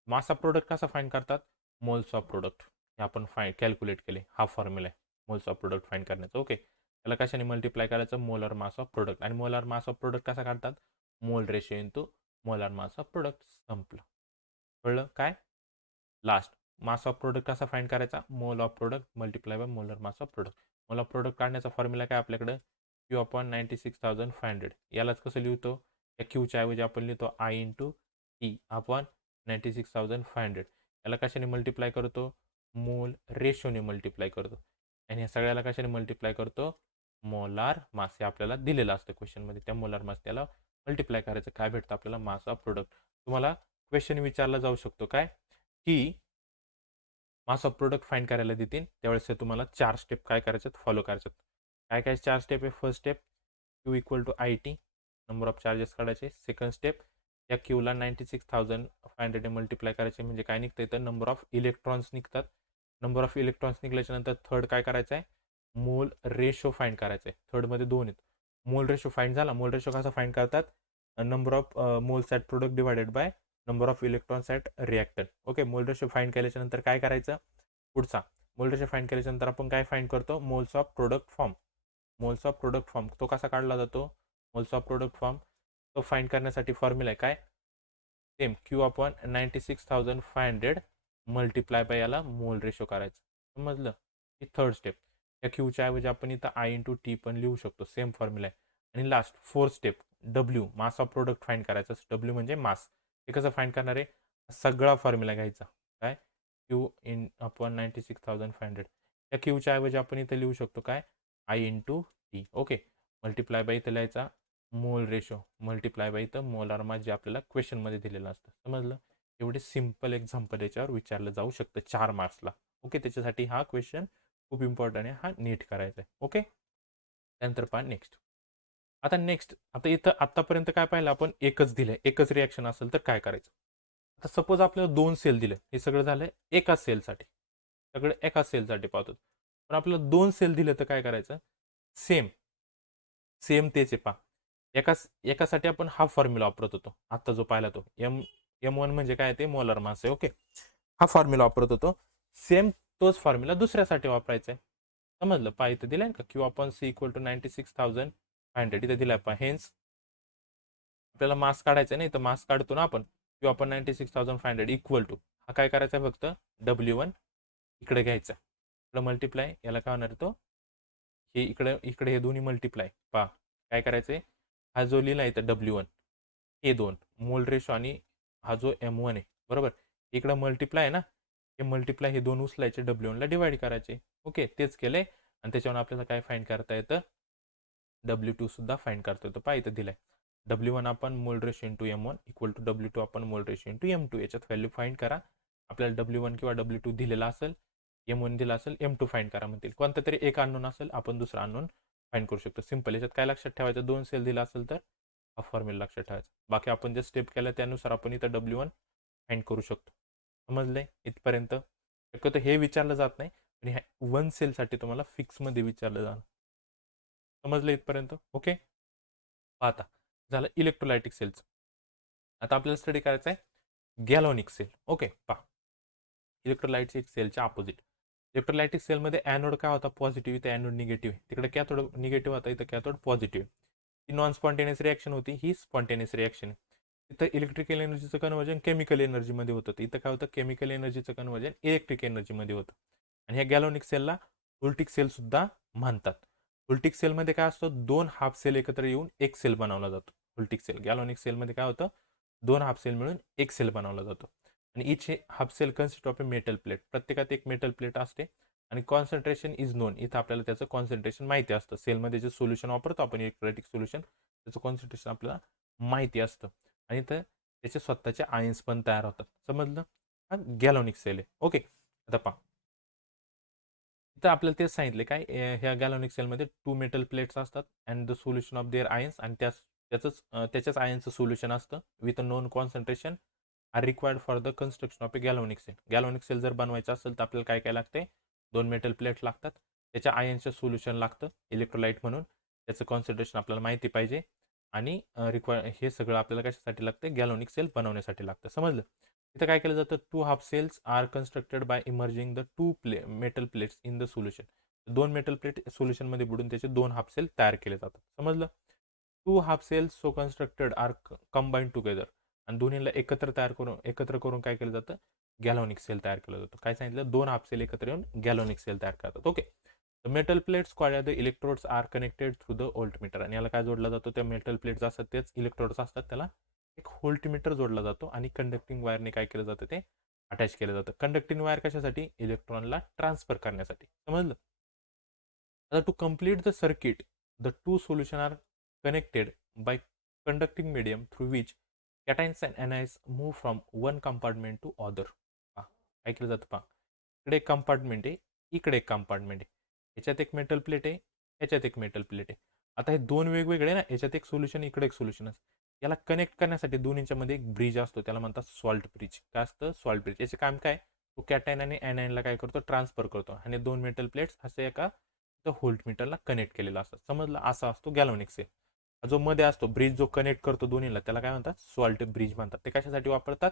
Mass of product कसा फाइंड करतात, मोल्स ऑफ प्रोडक्ट हे आपण कॅल्क्युलेट केले. हा फॉर्म्युला आहे मोल्स ऑफ प्रोडक्ट फाइंड करण्याचा. ओके, त्याला कशाने मल्टिप्लाय करायचं, मोलर मास ऑफ प्रोडक्ट. आणि मोलर मास ऑफ प्रोडक्ट कसा काढतात, mole ratio into molar mass of product. संपलं. कळलं काय. लास्ट, मास ऑफ प्रोडक्ट कसा फाइंड करायचा, mole of product multiply by molar mass of product. Mole of product काढण्याचा formula काय आपल्याकडे, क्यू अपॉन 96,500. यालाच कसं लिहितो, या क्यूच्या ऐवजी आपण लिहितो आय इंटू टी अपॉन 96,500. याला कशाने मल्टिप्लाय करतो, मोल रेशोने मल्टिप्लाय करतो. आणि या सगळ्याला कशाने मल्टिप्लाय करतो, मोलार मास. हे आपल्याला दिलेलं असतं क्वेश्चनमध्ये. त्या मोलार मास त्याला मल्टिप्लाय करायचं. काय भेटतं आपल्याला, मास ऑफ प्रोडक्ट. तुम्हाला क्वेश्चन विचारला जाऊ शकतो काय, की मास ऑफ प्रोडक्ट फाइंड करायला देतील त्यावेळेस तुम्हाला 4 स्टेप काय करायच्यात, फॉलो करायच्यात. काय काय 4 स्टेप आहे, first step Q equal to I T, number of charges काढायचे. सेकंड स्टेप, या क्यूला 96,500 मल्टिप्लाय करायचे, म्हणजे काय निघतं इथं, नंबर ऑफ इलेक्ट्रॉन्स निघतात. नंबर ऑफ इलेक्ट्रॉन्स निघल्याच्या नंतर थर्ड काय करायचं आहे, मोल रेशो फाइंड करायचं आहे. थर्डमध्ये 2 आहेत. मोल रेशो फाइंड झाला. मोल रेशो कसा फाइंड करतात, number of moles at product divided by number of electrons at reactor. Okay, mole ratio find केल्याच्या नंतर काय करायचं, पुढचा मोल रेशो फाइंड केल्याच्या नंतर आपण काय फाइंड करतो, moles of product form. Moles of product form तो कसा काढला जातो, मोल्स ऑफ प्रोडक्ट फॉर्म तो फाइंड करण्यासाठी फॉर्म्युला आहे काय, same Q upon 96,500 multiply by याला मोल रेशो करायचं. समजलं, ही थर्ड स्टेप. या क्यूच्या ऐवजी आपण इथं आय इंटू टी पण लिहू शकतो, सेम फॉर्म्युला आहे. आणि last fourth step, W mass of product find करायचं. डब्ल्यू म्हणजे मास. हे कसं फाइंड करणार आहे, सगळा फॉर्म्युला घ्यायचा. काय, क्यू इन अपॉन 96,500. या क्यूच्या ऐवजी आपण इथं लिहू शकतो काय, I into T. Okay, multiply by इथं लिहायचा मोल रेशो, मल्टिप्लाय बाय इथं मोलार मास जे आपल्याला क्वेश्चनमध्ये दिलेलं असतं. समजलं, एवढे सिम्पल एक्झाम्पल याच्यावर विचारलं जाऊ शकतं 4 मार्क्सला. ओके, त्याच्यासाठी हा क्वेश्चन खूप इम्पॉर्टंट आहे, हा नीट करायचा आहे. ओके, त्यानंतर पहा नेक्स्ट. आता इथं आतापर्यंत काय पाहिलं आपण, एकच दिलंय, एकच रिॲक्शन असेल तर काय करायचं. आता सपोज आपल्याला 2 सेल दिले, हे सगळं झालंय एकाच सेलसाठी, सगळं एकाच सेलसाठी पाहतो. पण आपल्याला 2 सेल दिले तर काय करायचं, सेम सेम तेच आहे पहा. एकासाठी आपण हा फॉर्म्युला वापरत होतो, आता जो पाहिला तो M1 म्हणजे काय, ते मोलर मास आहे. ओके, हा फॉर्म्युला वापरत होतो. सेम तोच फॉर्म्युला दुसऱ्यासाठी वापरायचा आहे. समजलं, पहा इथं दिलाय का, Q upon C equal to 96,500 इथं दिलाय पहा. हेन्स आपल्याला मास काढायचा नाही, तर मास काढतो ना आपण, क्यू अपॉन 96,500 इक्वल टू, हा काय करायचा आहे फक्त, W1 इकडे घ्यायचा, इकडे मल्टिप्लाय, याला काय होणार तो, हे इकडे इकडे हे दोन्ही मल्टिप्लाय. पहा काय करायचंय, हा जो लिहिला इथं W1, हे 2 मोल रेशो आणि हा जो M1 आहे बरोबर, इकडं मल्टिप्लाय आहे ना, हे मल्टिप्लाय हे 2 उचलायचे, W1 ला डिवाइड करायचे. ओके, तेच केलंय. आणि त्याच्यावर आपल्याला काय फाइंड करता येतं, W2 सुद्धा फाइंड करता येतो. पहा इथं दिलाय W1 आपण mole ratio into M1 equal to W2 आपण मोल रेशो इंटू M2. याच्यात व्हॅल्यू फाइंड करा. आपल्याला W1 किंवा W2 दिलेला असेल, M1 दिला असेल, M2 फाइंड करा म्हणतील. कोणता तरी एक अननोन असेल, आपण दुसरा अननोन फाइंड करू शकतो. सिंपल. याच्यात काय लक्षात ठेवायचं, 2 सेल दिला असेल तर हा फॉर्म्युला लक्षात ठेवायचा. बाकी आपण जे स्टेप केल्या त्यानुसार आपण इथं W1 फाइंड करू शकतो. समजले इथपर्यंत. शक्यतो हे विचारलं जात नाही, पण ह्या 1 सेलसाठी तुम्हाला फिक्समध्ये विचारलं जाणार. समजलं इथपर्यंत. ओके, आता झालं इलेक्ट्रोलायटिक सेलचं. आता आपल्याला स्टडी करायचं आहे गॅलोनिक सेल. ओके, पहा इलेक्ट्रोलाइटचे एक सेलच्या अपोजिट. इलेक्ट्रोलायटिक सेलमध्ये ॲनोड काय होता पॉझिटिव्ह, इथं ॲनोड निगेटिव्ह आहे. तिकडे कॅथोड निगेटिव्ह होता, इथं कॅथोड पॉझिटिव्ह आहे. ही नॉन स्पॉन्टेनियस रिॲक्शन होती, ही स्पॉन्टेनियस रिॲक्शन आहे. इथं इलेक्ट्रिकल एनर्जीचं कन्व्हर्जन केमिकल एनर्जीमध्ये होतं. इथं काय होतं केमिकल एनर्जीचं कन्व्हर्जन इलेक्ट्रिक एनर्जीमध्ये होतं. आणि ह्या गॅलोनिक सेलला व्होल्टिक सेल सुद्धा म्हणतात. व्होल्टिक सेलमध्ये काय असतं, दोन हाफ सेल एकत्र येऊन एक सेल बनवला जातो. व्होल्टिक सेल गॅलोनिक सेलमध्ये काय होतं, दोन हाफ सेल मिळून एक सेल बनवला जातो. आणि each half cell consist of a metal plate. प्रत्येकात एक मेटल प्लेट असते आणि कॉन्सन्ट्रेशन इज नोन. इथं आपल्याला त्याचं कॉन्सन्ट्रेशन माहिती असतं. सेलमध्ये जे सोल्युशन वापरतो आपण इलेक्ट्रोलायटिक सोल्युशन, त्याचं कॉन्सन्ट्रेशन आपल्याला माहिती असतं. आणि इथं त्याचे स्वतःचे आयन्स पण तयार होतात. समजलं? हा गॅलोनिक सेल आहे. ओके, आता पहा, इथं आपल्याला तेच सांगितले काय, ह्या गॅलोनिक सेलमध्ये टू मेटल प्लेट्स असतात and the solution of their ions. आणि त्याच्याच आयन्सचं सोल्युशन असतं with a known concentration are required for the construction of a galvanic cell. Galvanic cell जर बनवायचं असेल तर आपल्याला काय काय लागते, दोन मेटल प्लेट लागतात, त्याच्या आयन्सचं सोल्युशन लागतं इलेक्ट्रोलाइट म्हणून, त्याचं कॉन्सन्ट्रेशन आपल्याला माहिती पाहिजे. आणि हे सगळं आपल्याला कशासाठी लागतं, गॅलोनिक सेल बनवण्यासाठी लागतं. समजलं? इथं काय केलं जातं, two half cells are constructed by emerging the metal plates in the solution. दोन मेटल प्लेट सोल्युशनमध्ये बुडून त्याचे दोन हाफ सेल तयार केले जातात. समजलं? Two half cells so constructed are combine together. आणि दोन्हीला एकत्र करून काय केलं जातं, गॅलोनिक सेल तयार केलं जातं. काय सांगितलं, दोन हाफ सेल एकत्र येऊन गॅलोनिक सेल तयार करतात. Okay, the metal plates called the electrodes are connected through the voltmeter. आणि याला काय जोडला जातो, त्या मेटल प्लेट्स असतात तेच इलेक्ट्रोड्स असतात, त्याला एक व्होल्टमीटर जोडला जातो. आणि कंडक्टिंग वायरने काय केलं जातं, ते अटॅच केलं जातं. कंडक्टिंग वायर कशासाठी, इलेक्ट्रॉनला ट्रान्सफर करण्यासाठी. समजलं? आता to complete the circuit the two solution are connected by conducting medium through which cations and anions move from one compartment to other. काय केलं जातं पहा, इकडे एक कंपार्टमेंट आहे, इकडे एक कंपार्टमेंट आहे, याच्यात एक मेटल प्लेट आहे, याच्यात एक मेटल प्लेट आहे. आता हे दोन वेगवेगळे ना, याच्यात एक सोल्युशन इकडे एक सोल्युशन असतं. याला कनेक्ट करण्यासाठी दोन्हीच्या मध्ये एक ब्रिज असतो, त्याला म्हणतात सॉल्ट ब्रिज. काय असतं, सॉल्ट ब्रिज. याचे काम काय, तो कॅटायन आणि ॲनायनला काय करतो, ट्रान्सफर करतो. आणि दोन मेटल प्लेट्स असे एका व्होल्टमीटरला कनेक्ट केलेला असतात. समजलं? असा असतो गॅलोनिक सेल. जो मध्ये असतो ब्रिज, जो कनेक्ट करतो दोन्हीला, त्याला काय म्हणतात, सॉल्ट ब्रिज म्हणतात. ते कशासाठी वापरतात,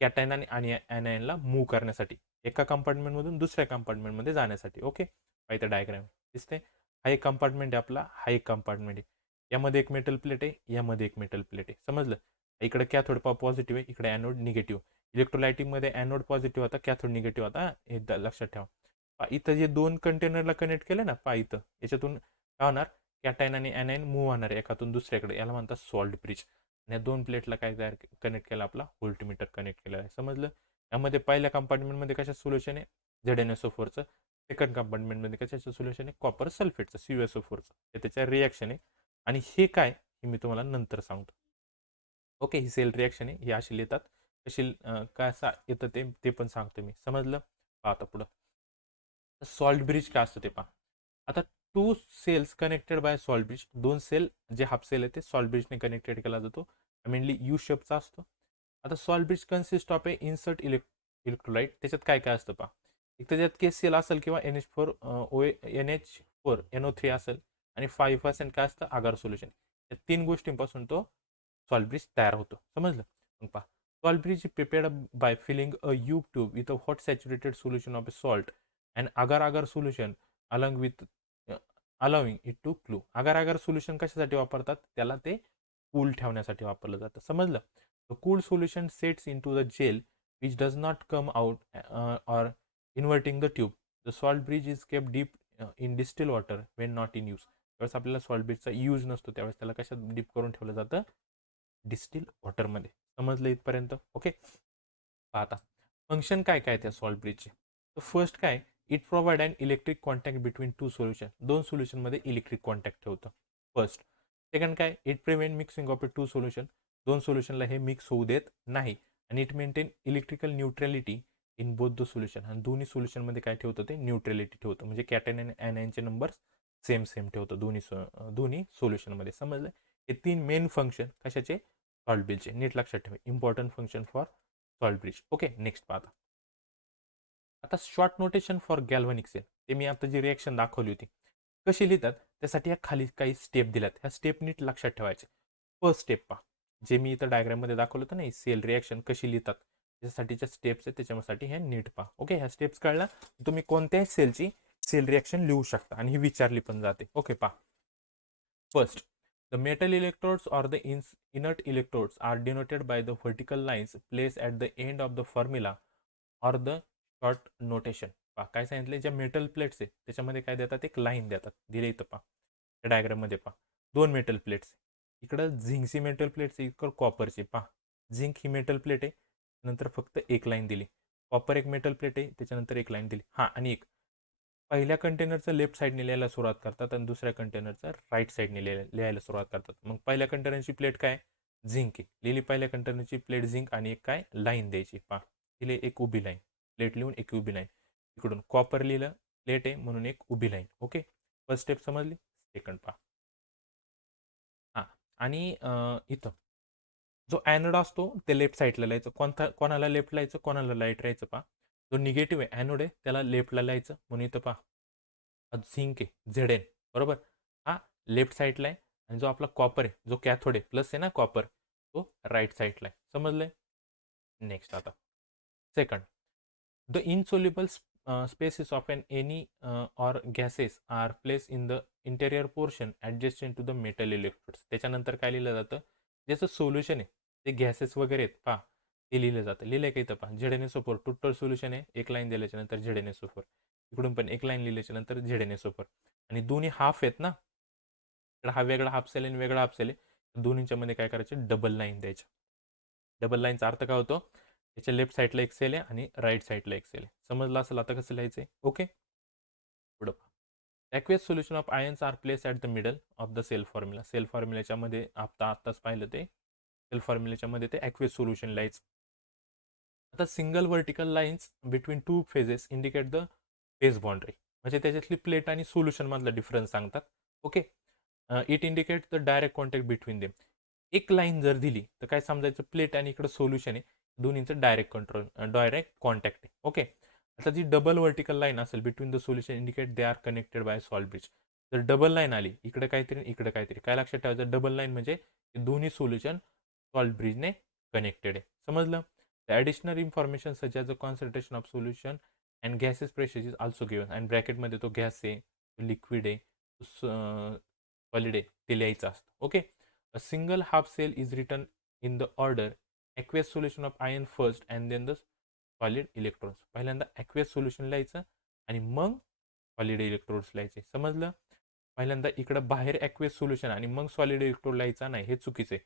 कॅटायन आणि ॲनायनला मूव्ह करण्यासाठी, एका कंपार्टमेंटमधून दुसऱ्या कंपार्टमेंटमध्ये जाण्यासाठी. ओके, इथं डायग्राम दिसते. हा एक कंपार्टमेंट आहे आपला, हा एक कंपार्टमेंट आहे. यामध्ये एक मेटल प्लेट आहे, यामध्ये एक मेटल प्लेट आहे. समजलं? इकडे कॅथोड पॉझिटिव्ह आहे, इकडे ॲनोड निगेटिव्ह. इलेक्ट्रोलायटिकमध्ये ॲनोड पॉझिटिव्ह होता, कॅथोड निगेटिव्ह होता. एकदा लक्षात ठेवा. इथं जे दोन कंटेनरला कनेक्ट केले ना, इथं याच्यातून काय होणार, कॅटायन आणि ॲनायन मूव्ह होणार आहे एकातून दुसऱ्याकडे, याला म्हणतात सॉल्ट ब्रिज. आणि या दोन प्लेटला काय तयार कनेक्ट केलं, आपला व्होल्टमीटर कनेक्ट केलेला आहे. समजलं? यामध्ये पहिल्या कंपार्टमेंटमध्ये कशा सोल्युशन आहे, ZnSO4चं. सेकंड कंपार्टमेंटमध्ये कशाचं सोल्युशन आहे, कॉपर सल्फेटचं, CuSO4चं. हे त्याच्या रिॲक्शन आहे. आणि हे काय, हे मी तुम्हाला नंतर सांगतो. ओके, ही सेल रिॲक्शन आहे, ही अशी लिहितात. कशी कसा येतं ते पण सांगतो मी. समजलं? आता पुढं सॉल्ट ब्रिज काय असतं ते पहा. आता two cells connected by salt bridge, दोन सेल जे हाफ सेल आहे ते सॉल्ट ब्रिजने कनेक्टेड केला जातो. मेनली यू शेपचा असतो. आता salt bridge consist of A insert electrolyte. त्याच्यात काय काय असतं पहा, एक त्याच्यात KCl असेल किंवा NH4 NH4 NO3 असेल. आणि 5% काय असतं, आगार सोल्युशन. या तीन गोष्टींपासून तो सॉल्ट ब्रिज तयार होतो. समजलं? मग पहा, salt bridge prepared by filling a tube with a hot saturated solution of a salt and agar solution along with allowing it to cool. Agar solution कशासाठी वापरतात, त्याला ते कूल ठेवण्यासाठी वापरलं जातं. समजलं? The cool solution sets into the gel which does not come out or inverting the tube. The salt bridge is kept deep in distil water when not in use. त्यावेळेस आपल्याला salt ब्रिजचा use नसतो, त्यावेळेस त्याला कशात deep करून ठेवलं जातं, distil वॉटरमध्ये. समजलं इथपर्यंत? ओके, पाहता फंक्शन काय काय त्या सॉल्ट ब्रिजचे. तर फर्स्ट काय, it provide an electric contact between two solution. दोन सोल्युशनमध्ये इलेक्ट्रिक कॉन्टॅक्ट ठेवतं फर्स्ट. सेकंड काय, it prevent mixing of a two solution. दोन सोल्युशनला हे मिक्स होऊ देत नाही. आणि it maintain electrical neutrality in both the solution. आणि दोन्ही सोल्युशनमध्ये काय ठेवतं, ते न्यूट्रॅलिटी ठेवतं. म्हणजे कॅटायन आणि ॲनायनचे नंबर सेम ठेवतं दोन्ही सोल्युशनमध्ये. समजलं? हे तीन मेन फंक्शन कशाचे, सॉल्ट ब्रिजचे. नीट लक्षात ठेवा, important function for salt bridge. Okay, next पाहता. आता short notation for galvanic cell, ते मी आता जी रिॲक्शन दाखवली होती कशी लिहितात, त्यासाठी या खाली काही स्टेप दिल्यात. ह्या स्टेप नीट लक्षात ठेवायचे. फर्स्ट स्टेप पहा, जे मी इथं डायग्राममध्ये दाखवलं होतं ना, सेल रिॲक्शन कशी लिहितात, त्याच्यासाठीच्या स्टेप्स आहेत, त्याच्यासाठी हे नीट पहा. ओके, ह्या स्टेप्स कळल्या तुम्ही कोणत्याही सेलची सेल रिॲक्शन लिहू शकता आणि ही विचारली पण जाते. ओके, पहा. First, the metal electrodes or the inert electrodes are denoted by the vertical lines placed at the end of the formula or the short notation. पहा काय सांगितले, ज्या मेटल प्लेट्स आहेत त्याच्यामध्ये काय देतात, एक लाईन देतात, दिले इथं पहा त्या डायग्राममध्ये. पहा दोन मेटल प्लेट्स, इकडं झिंकची मेटल प्लेट्स, इकडं कॉपरची. पहा झिंक ही मेटल प्लेट आहे, नंतर फक्त एक लाईन दिली. कॉपर एक मेटल प्लेट आहे, त्याच्यानंतर एक लाईन दिली. हां, आणि एक पहिल्या कंटेनरचं लेफ्ट साईडने लिहायला सुरुवात करतात आणि दुसऱ्या कंटेनरचं राईट साईडने लिहायला सुरुवात करतात. मग पहिल्या कंटेनरची प्लेट काय, झिंक आहे, लिहिली पहिल्या कंटेनरची प्लेट झिंक, आणि एक काय लाईन द्यायची. पहा दिली एक उभी लाईन, प्लेट लिहून एक उभी लाईन. इकडून कॉपर लिहिलं, प्लेट आहे म्हणून एक उभी लाईन. ओके, फर्स्ट स्टेप समजली. सेकंड पहा. हां, आणि इथं जो ॲनोड असतो ते लेफ्ट साईडला लिहायचं. कोणाला लेफ्ट लिहायचं, कोणाला राईट राहायचं. पहा जो निगेटिव्ह आहे ॲनोड आहे त्याला लेफ्टला लिहायचं, म्हणून इथं पहा झिंक आहे झेड एन, बरोबर. हा लेफ्ट साईडला आहे, आणि जो आपला कॉपर आहे, जो कॅथोड आहे प्लस आहे ना कॉपर, तो राईट साईडला आहे. समजलंय. नेक्स्ट आता second, the insoluble spaces of any or gases are placed in the interior portion adjacent to the metal electrodes. त्याच्यानंतर काय लिहिलं जातं, ज्याचं सोल्युशन आहे ते गॅसेस वगैरे आहेत पहा, ते लिहिलं जातं. लिहिलंय का इथं पहा, ZnSO4 टोटल सोल्युशन आहे, एक लाईन दिल्याच्या नंतर ZnSO4, इकडून पण एक लाईन लिहिल्याच्या नंतर ZnSO4, आणि दोन्ही हाफ आहेत ना, तर हा वेगळा हाफ सेल आणि वेगळा हाफ सेल आहे, दोन्हीच्या मध्ये काय करायचे, डबल लाईन द्यायच्या. डबल लाईनचा अर्थ काय होतो, याच्या लेफ्ट साईडला एक सेल आहे आणि राईट साईडला एक सेल आहे. समजलं असेल आता कसं लिहायचंय. ओके, पुढं aqueous solution of ions are place at the middle of the cell formula. Cell फॉर्म्युल्याच्या मध्ये आत्ताच पाहिलं ते, सेल फॉर्म्युल्याच्या मध्ये ते ॲक्वेस सोल्युशन लिहायचं. आता single vertical lines between two phases indicate the phase boundary, म्हणजे त्याच्यातली प्लेट आणि सोल्युशन मधला डिफरन्स सांगतात. Okay, it indicate the direct contact between them. एक लाईन जर दिली तर काय समजायचं, प्लेट आणि इकडं सोल्युशन आहे, दोन्हीचं डायरेक्ट कॉन्टॅक्ट आहे. ओके, आता जी डबल वर्टिकल लाईन असेल between the solution indicate they are connected by salt bridge. जर डबल लाईन आली, इकडे काहीतरी इकडे काहीतरी, काय लक्षात ठेवायचं, डबल लाईन म्हणजे दोन्ही सोल्युशन सॉल्ट ब्रिजने कनेक्टेड आहे. समजलं. The additional information such as the concentration of solution and gases pressure is also given. आणि ब्रॅकेटमध्ये तो गॅस आहे, लिक्विड आहे, सॉलिड आहे, ते लिहायचं असतं. Okay, a single half cell is written in the order aqueous solution of ion first and then the solid electrons. पहिल्यांदा aqueous solution लिहायचं आणि मग सॉलिड इलेक्ट्रोड्स लिहायचे. समजलं. पहिल्यांदा इकडं बाहेर ॲक्वेस सोल्युशन आणि मग सॉलिड इलेक्ट्रोड लिहायचा नाही, हे चुकीचं आहे.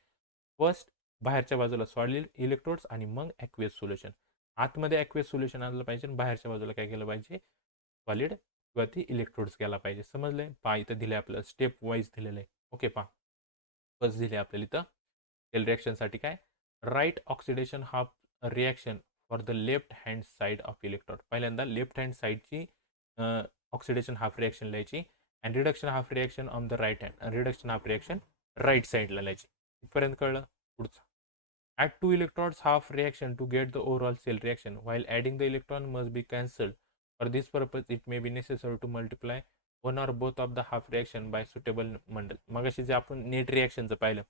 फर्स्ट बाहेरच्या बाजूला सॉलिड इलेक्ट्रोड्स आणि मग ॲक्वेस सोल्युशन. आतमध्ये ॲक्वेस सोल्युशन आणलं पाहिजे आणि बाहेरच्या बाजूला काय केलं पाहिजे, सॉलिड किंवा ती इलेक्ट्रोड्स गेला पाहिजे. समजलंय. पहा इथं दिले आपलं स्टेप वाईज दिलेलं आहे. ओके, पहा फर्स्ट दिले आपल्याला इथं सेल रिॲक्शनसाठी काय, right oxidation half reaction for the left hand side of electrode. पहिल्यांदा लेफ्ट हँड साईडची ऑक्सिडेशन हाफ रिॲक्शन लिहायची, and reduction half reaction on the right hand, reduction half reaction right साईडला लिहायची. इथपर्यंत कळलं. पुढचं, add two electrons half reaction to get the overall cell reaction. While adding the electron must be cancelled. For this purpose, it may be necessary to multiply one or both of the half reaction by suitable bundle. मगाशी जे आपण net रिॲक्शनचं पाहिलं,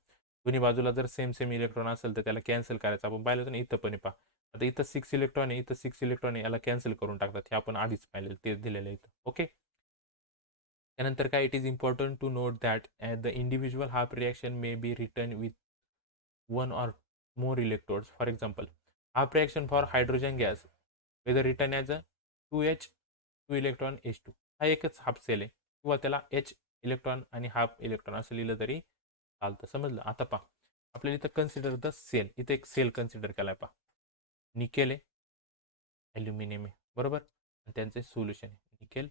दोन्ही बाजूला जर same same electron असेल तर त्याला कॅन्सल करायचं. आपण पाहिलं तर इथं पण पहा, आता इथं 6 इलेक्ट्रॉन आहे, इथं 6 इलेक्ट्रॉन आहे, याला कॅन्सल करून टाकतात. हे आपण आधीच पाहिलेलं, तेच दिलेलं आहे इथं. ओके, त्यानंतर काय, it is important to note that the individual half reaction may be return with one or more electrodes. For example, half reaction for hydrogen gas whether written as a 2H 2 electron H2, हा एकच half cell आहे, किंवा त्याला H electron आणि half electron असं लिहिलं तरी चालतं. समजलं. आता पहा, आपल्याला इथं कन्सिडर द सेल, इथं एक सेल कन्सिडर केलाय. पहा निकेल आहे, ॲल्युमिनियम आहे, बरोबर, आणि त्यांचे सोल्युशन आहे निकेल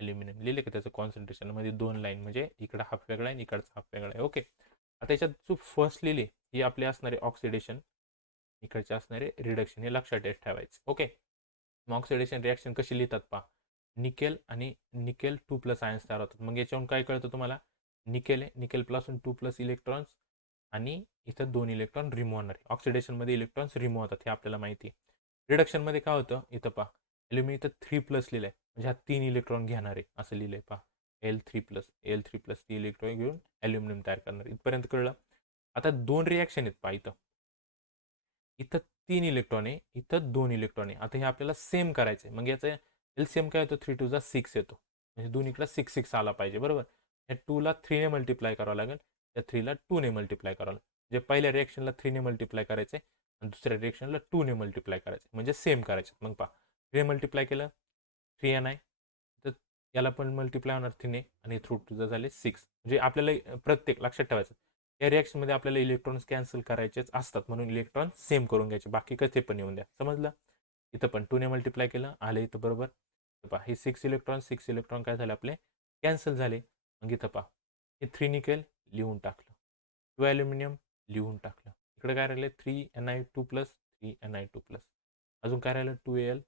ॲल्युमिनियम. लिहिले का त्याचं कॉन्सन्ट्रेशन मध्ये दोन लाईन, म्हणजे इकडं हाफ वेगळा आहे आणि इकडचा हाफ वेगळा आहे. ओके, आता याच्यात जो फर्स्ट लिहिली ही आपली असणारे ऑक्सिडेशन, इकडचे असणारे रिडक्शन, हे लक्षात ठेवायचं. ओके, मग ऑक्सिडेशन रिॲक्शन कशी लिहितात पहा, निकेल आणि निकेल 2+ आयन्स तयार होतात. मग याच्यावरून काय कळतं तुम्हाला, निकेल आहे, निकेल प्लस 2+ इलेक्ट्रॉन्स, आणि इथं 2 इलेक्ट्रॉन रिमूव्ह होणार आहे. ऑक्सिडेशनमध्ये इलेक्ट्रॉन्स रिमूव्ह होतात, हे आपल्याला माहिती आहे. रिडक्शनमध्ये काय होतं, इथं पहा ॲल्युमिनियम इथं 3+ लिहिलंय, म्हणजे हा 3 इलेक्ट्रॉन घेणार आहे असं लिहिलंय. पहा L3+ 3 इलेक्ट्रॉन घेऊन ॲल्युमिनियम तयार करणार. इथपर्यंत कळलं. आता दोन रिॲक्शन आहेत पहा, इथं 3 इलेक्ट्रॉन आहे, इथं 2 इलेक्ट्रॉन आहे. आता हे आपल्याला सेम करायचं आहे. मग याचं एलसीएम काय येतो? 3 2 6 येतो. म्हणजे दोन्हीकडे 6 6 आला पाहिजे, बरोबर. या 2 ला 3 ने मल्टिप्लाय करावं लागेल, त्या 3 ला 2 ने मल्टिप्लाय करावं लागेल. म्हणजे पहिल्या रिएक्शनला 3 ने मल्टिप्लाय करायचं आहे आणि दुसऱ्या रिएक्शनला 2 ने मल्टिप्लाय करायचं, म्हणजे सेम करायचे. मग पहा, 3 ने मल्टिप्लाय केलं 3ni, तर याला पण मल्टिप्लाय होणार 3 ने आणि थ्रू 2 झाले 6. म्हणजे आपल्याला प्रत्येक लक्षात ठेवायचं, या रिॲक्शनमध्ये आपल्याला इलेक्ट्रॉन्स कॅन्सल करायचेच असतात, म्हणून इलेक्ट्रॉन सेम करून घ्यायचे, बाकी कसे पण येऊन द्या. समजलं? इथं पण 2 ने मल्टिप्लाय केलं, आले इथं बरोबर. पहा, हे 6 इलेक्ट्रॉन काय झाले आपले? कॅन्सल झाले. मग इथं पहा, हे 3 निकेल लिहून टाकलं, 2 ॲल्युमिनियम लिहून टाकलं. इकडे काय राहिले? 3ni2 प्लस 3ni2 प्लस, अजून काय राहिलं? 2al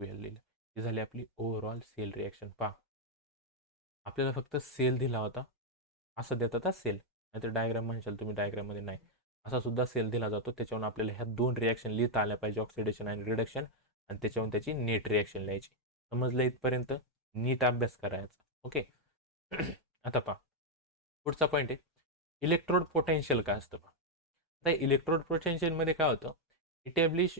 लिहिलं. ही झाली आपली ओव्हरऑल सेल रिॲक्शन. पहा, आपल्याला फक्त सेल दिला होता, असं देतात सेल, नाहीतर डायग्राम म्हणशाल तुम्ही, डायग्राममध्ये नाही, असा सुद्धा सेल दिला जातो. त्याच्यावरून आपल्याला ह्या 2 रिॲक्शन लिहिता आल्या पाहिजे, ऑक्सिडेशन आणि रिडक्शन, आणि त्याच्यावरून त्याची नेट रिॲक्शन लिहायची. समजलं इथपर्यंत? नीट अभ्यास करायचा. ओके. आता पहा, पुढचा पॉईंट आहे इलेक्ट्रोड पोटेन्शियल काय असतं. पहा, आता इलेक्ट्रोड पोटेन्शियलमध्ये काय होतं? Establish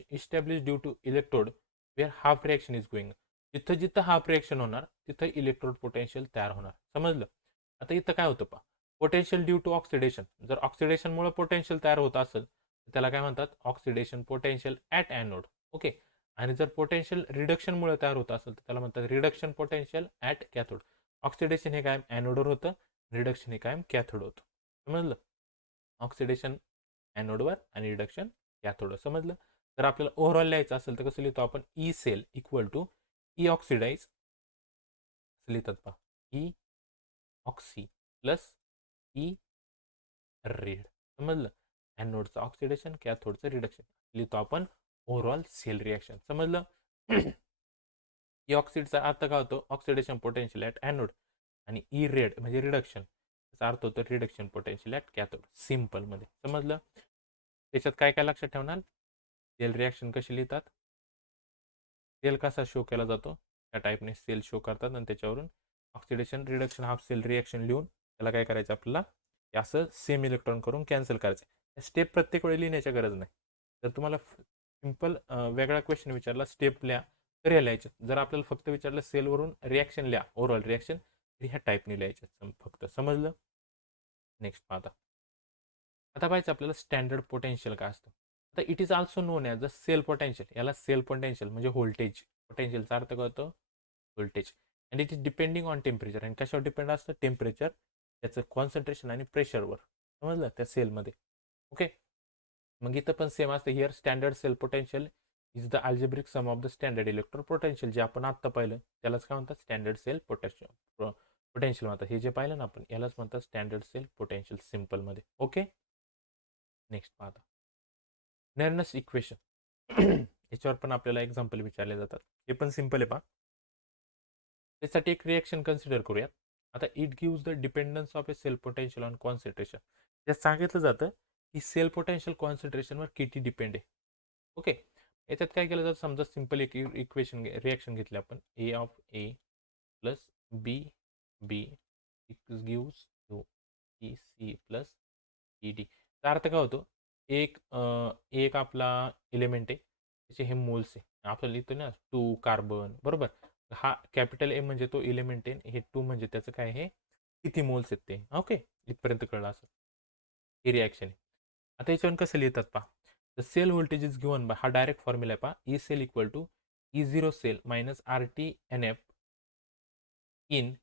due to electrode where half reaction is going. जिथं जिथं हाफ रिॲक्शन होणार तिथं इलेक्ट्रोड पोटेन्शियल तयार होणार. समजलं? आता इथं काय होतं पहा, पोटेन्शियल ड्यू टू ऑक्सिडेशन. जर ऑक्सिडेशनमुळे पोटेन्शियल तयार होत असेल तर त्याला काय म्हणतात? Oxidation potential at anode. Okay. आणि जर पोटेन्शियल रिडक्शनमुळे तयार होत असेल तर त्याला म्हणतात reduction potential at cathode. Oxidation हे कायम ॲनोडवर होतं, रिडक्शन हे कायम कॅथोड होतं. समजलं? ऑक्सिडेशन ॲनोडवर आणि रिडक्शन कॅथोडवर. समजलं? जर आपल्याला ओव्हरऑल लिहायचं असेल तर कसं लिहितो आपण? E cell equal to E oxidise लिहितात पहा, E oxy plus E red. समजलं? ॲनोडचं ऑक्सिडेशन, कॅथोडचं रिडक्शन लिहितो आपण ओव्हरऑल सेल रिॲक्शन. समजलं? ई ऑक्सिडचा अर्थ काय होतो? ऑक्सिडेशन पोटेन्शियल ॲट ॲनोड, आणि ई रेड म्हणजे रिडक्शन, त्याचा अर्थ होतो रिडक्शन पोटेन्शियल ॲट कॅथोड. सिम्पलमध्ये. समजलं? त्याच्यात काय काय लक्षात ठेवणार? सेल रिॲक्शन कशी लिहितात, सेल कसा शो केला जातो, त्या टाईपने सेल शो करतात, आणि त्याच्यावरून oxidation reduction half cell reaction लिहून त्याला काय करायचं आपल्याला? असं सेम इलेक्ट्रॉन करून कॅन्सल करायचं. स्टेप प्रत्येक वेळी लिहिण्याची गरज नाही. जर तुम्हाला सिम्पल वेगळा क्वेश्चन विचारला, स्टेप लिहा, तर या लिहायचे. जर आपल्याला फक्त विचारलं सेलवरून रिॲक्शन लिहा, ओव्हरऑल रिॲक्शन, तर ह्या टाईपने लिहायचे फक्त. समजलं? नेक्स्ट पाहता, आता पाहायचं आपल्याला स्टँडर्ड पोटेन्शियल काय असतं. आता it is also known as the cell potential. याला सेल पोटेन्शियल म्हणजे व्होल्टेज, पोटेन्शियलचा अर्थ काय होतो? Voltage. And it is depending on temperature. आणि कशावर डिपेंड असतं? टेम्परेचर, त्याचं कॉन्सन्ट्रेशन आणि प्रेशरवर. समजलं? त्या सेलमध्ये. ओके. मग इथं पण सेम असतं. Here standard cell potential is the algebraic sum of the standard electrode potential. जे आपण आत्ता पाहिलं त्यालाच काय म्हणतात? स्टँडर्ड सेल पोटेन्शियल म्हणतात. हे जे पाहिलं ना आपण, यालाच म्हणतात स्टँडर्ड सेल पोटेन्शियल सिम्पलमध्ये. ओके. नेक्स्ट पाहता, नेर्नस इक्वेशन. याच्यावर पण आपल्याला एक्झाम्पल विचारले जातात. हे पण सिम्पल आहे पहा. त्यासाठी एक रिॲक्शन कन्सिडर करूयात. आता it gives the dependence of a cell potential on concentration. त्यात सांगितलं जातं की सेल पोटेन्शियल कॉन्सन्ट्रेशनवर किती डिपेंड आहे. ओके. याच्यात काय केलं जातं? समजा सिम्पल एक इक्वेशन रिॲक्शन घेतली आपण, A of A plus B B gives to E C plus E D. त्याचा अर्थ काय होतो? एक आपला एलिमेंट आहे, त्याचे हे मोल्स आहे. आपण लिहितो ना 2 कार्बन, बरोबर. हा कॅपिटल ए म्हणजे तो एलिमेंट आहे, हे 2 म्हणजे त्याचं काय आहे, किती मोल्स आहेत ते. ओके. इथपर्यंत कळलं असेल. ही रिॲक्शन आहे. आता याच्यावरून कसं लिहितात पहा. The cell voltage is given by, हा डायरेक्ट फॉर्म्युला आहे पहा, E cell equal to E zero cell minus R T N F in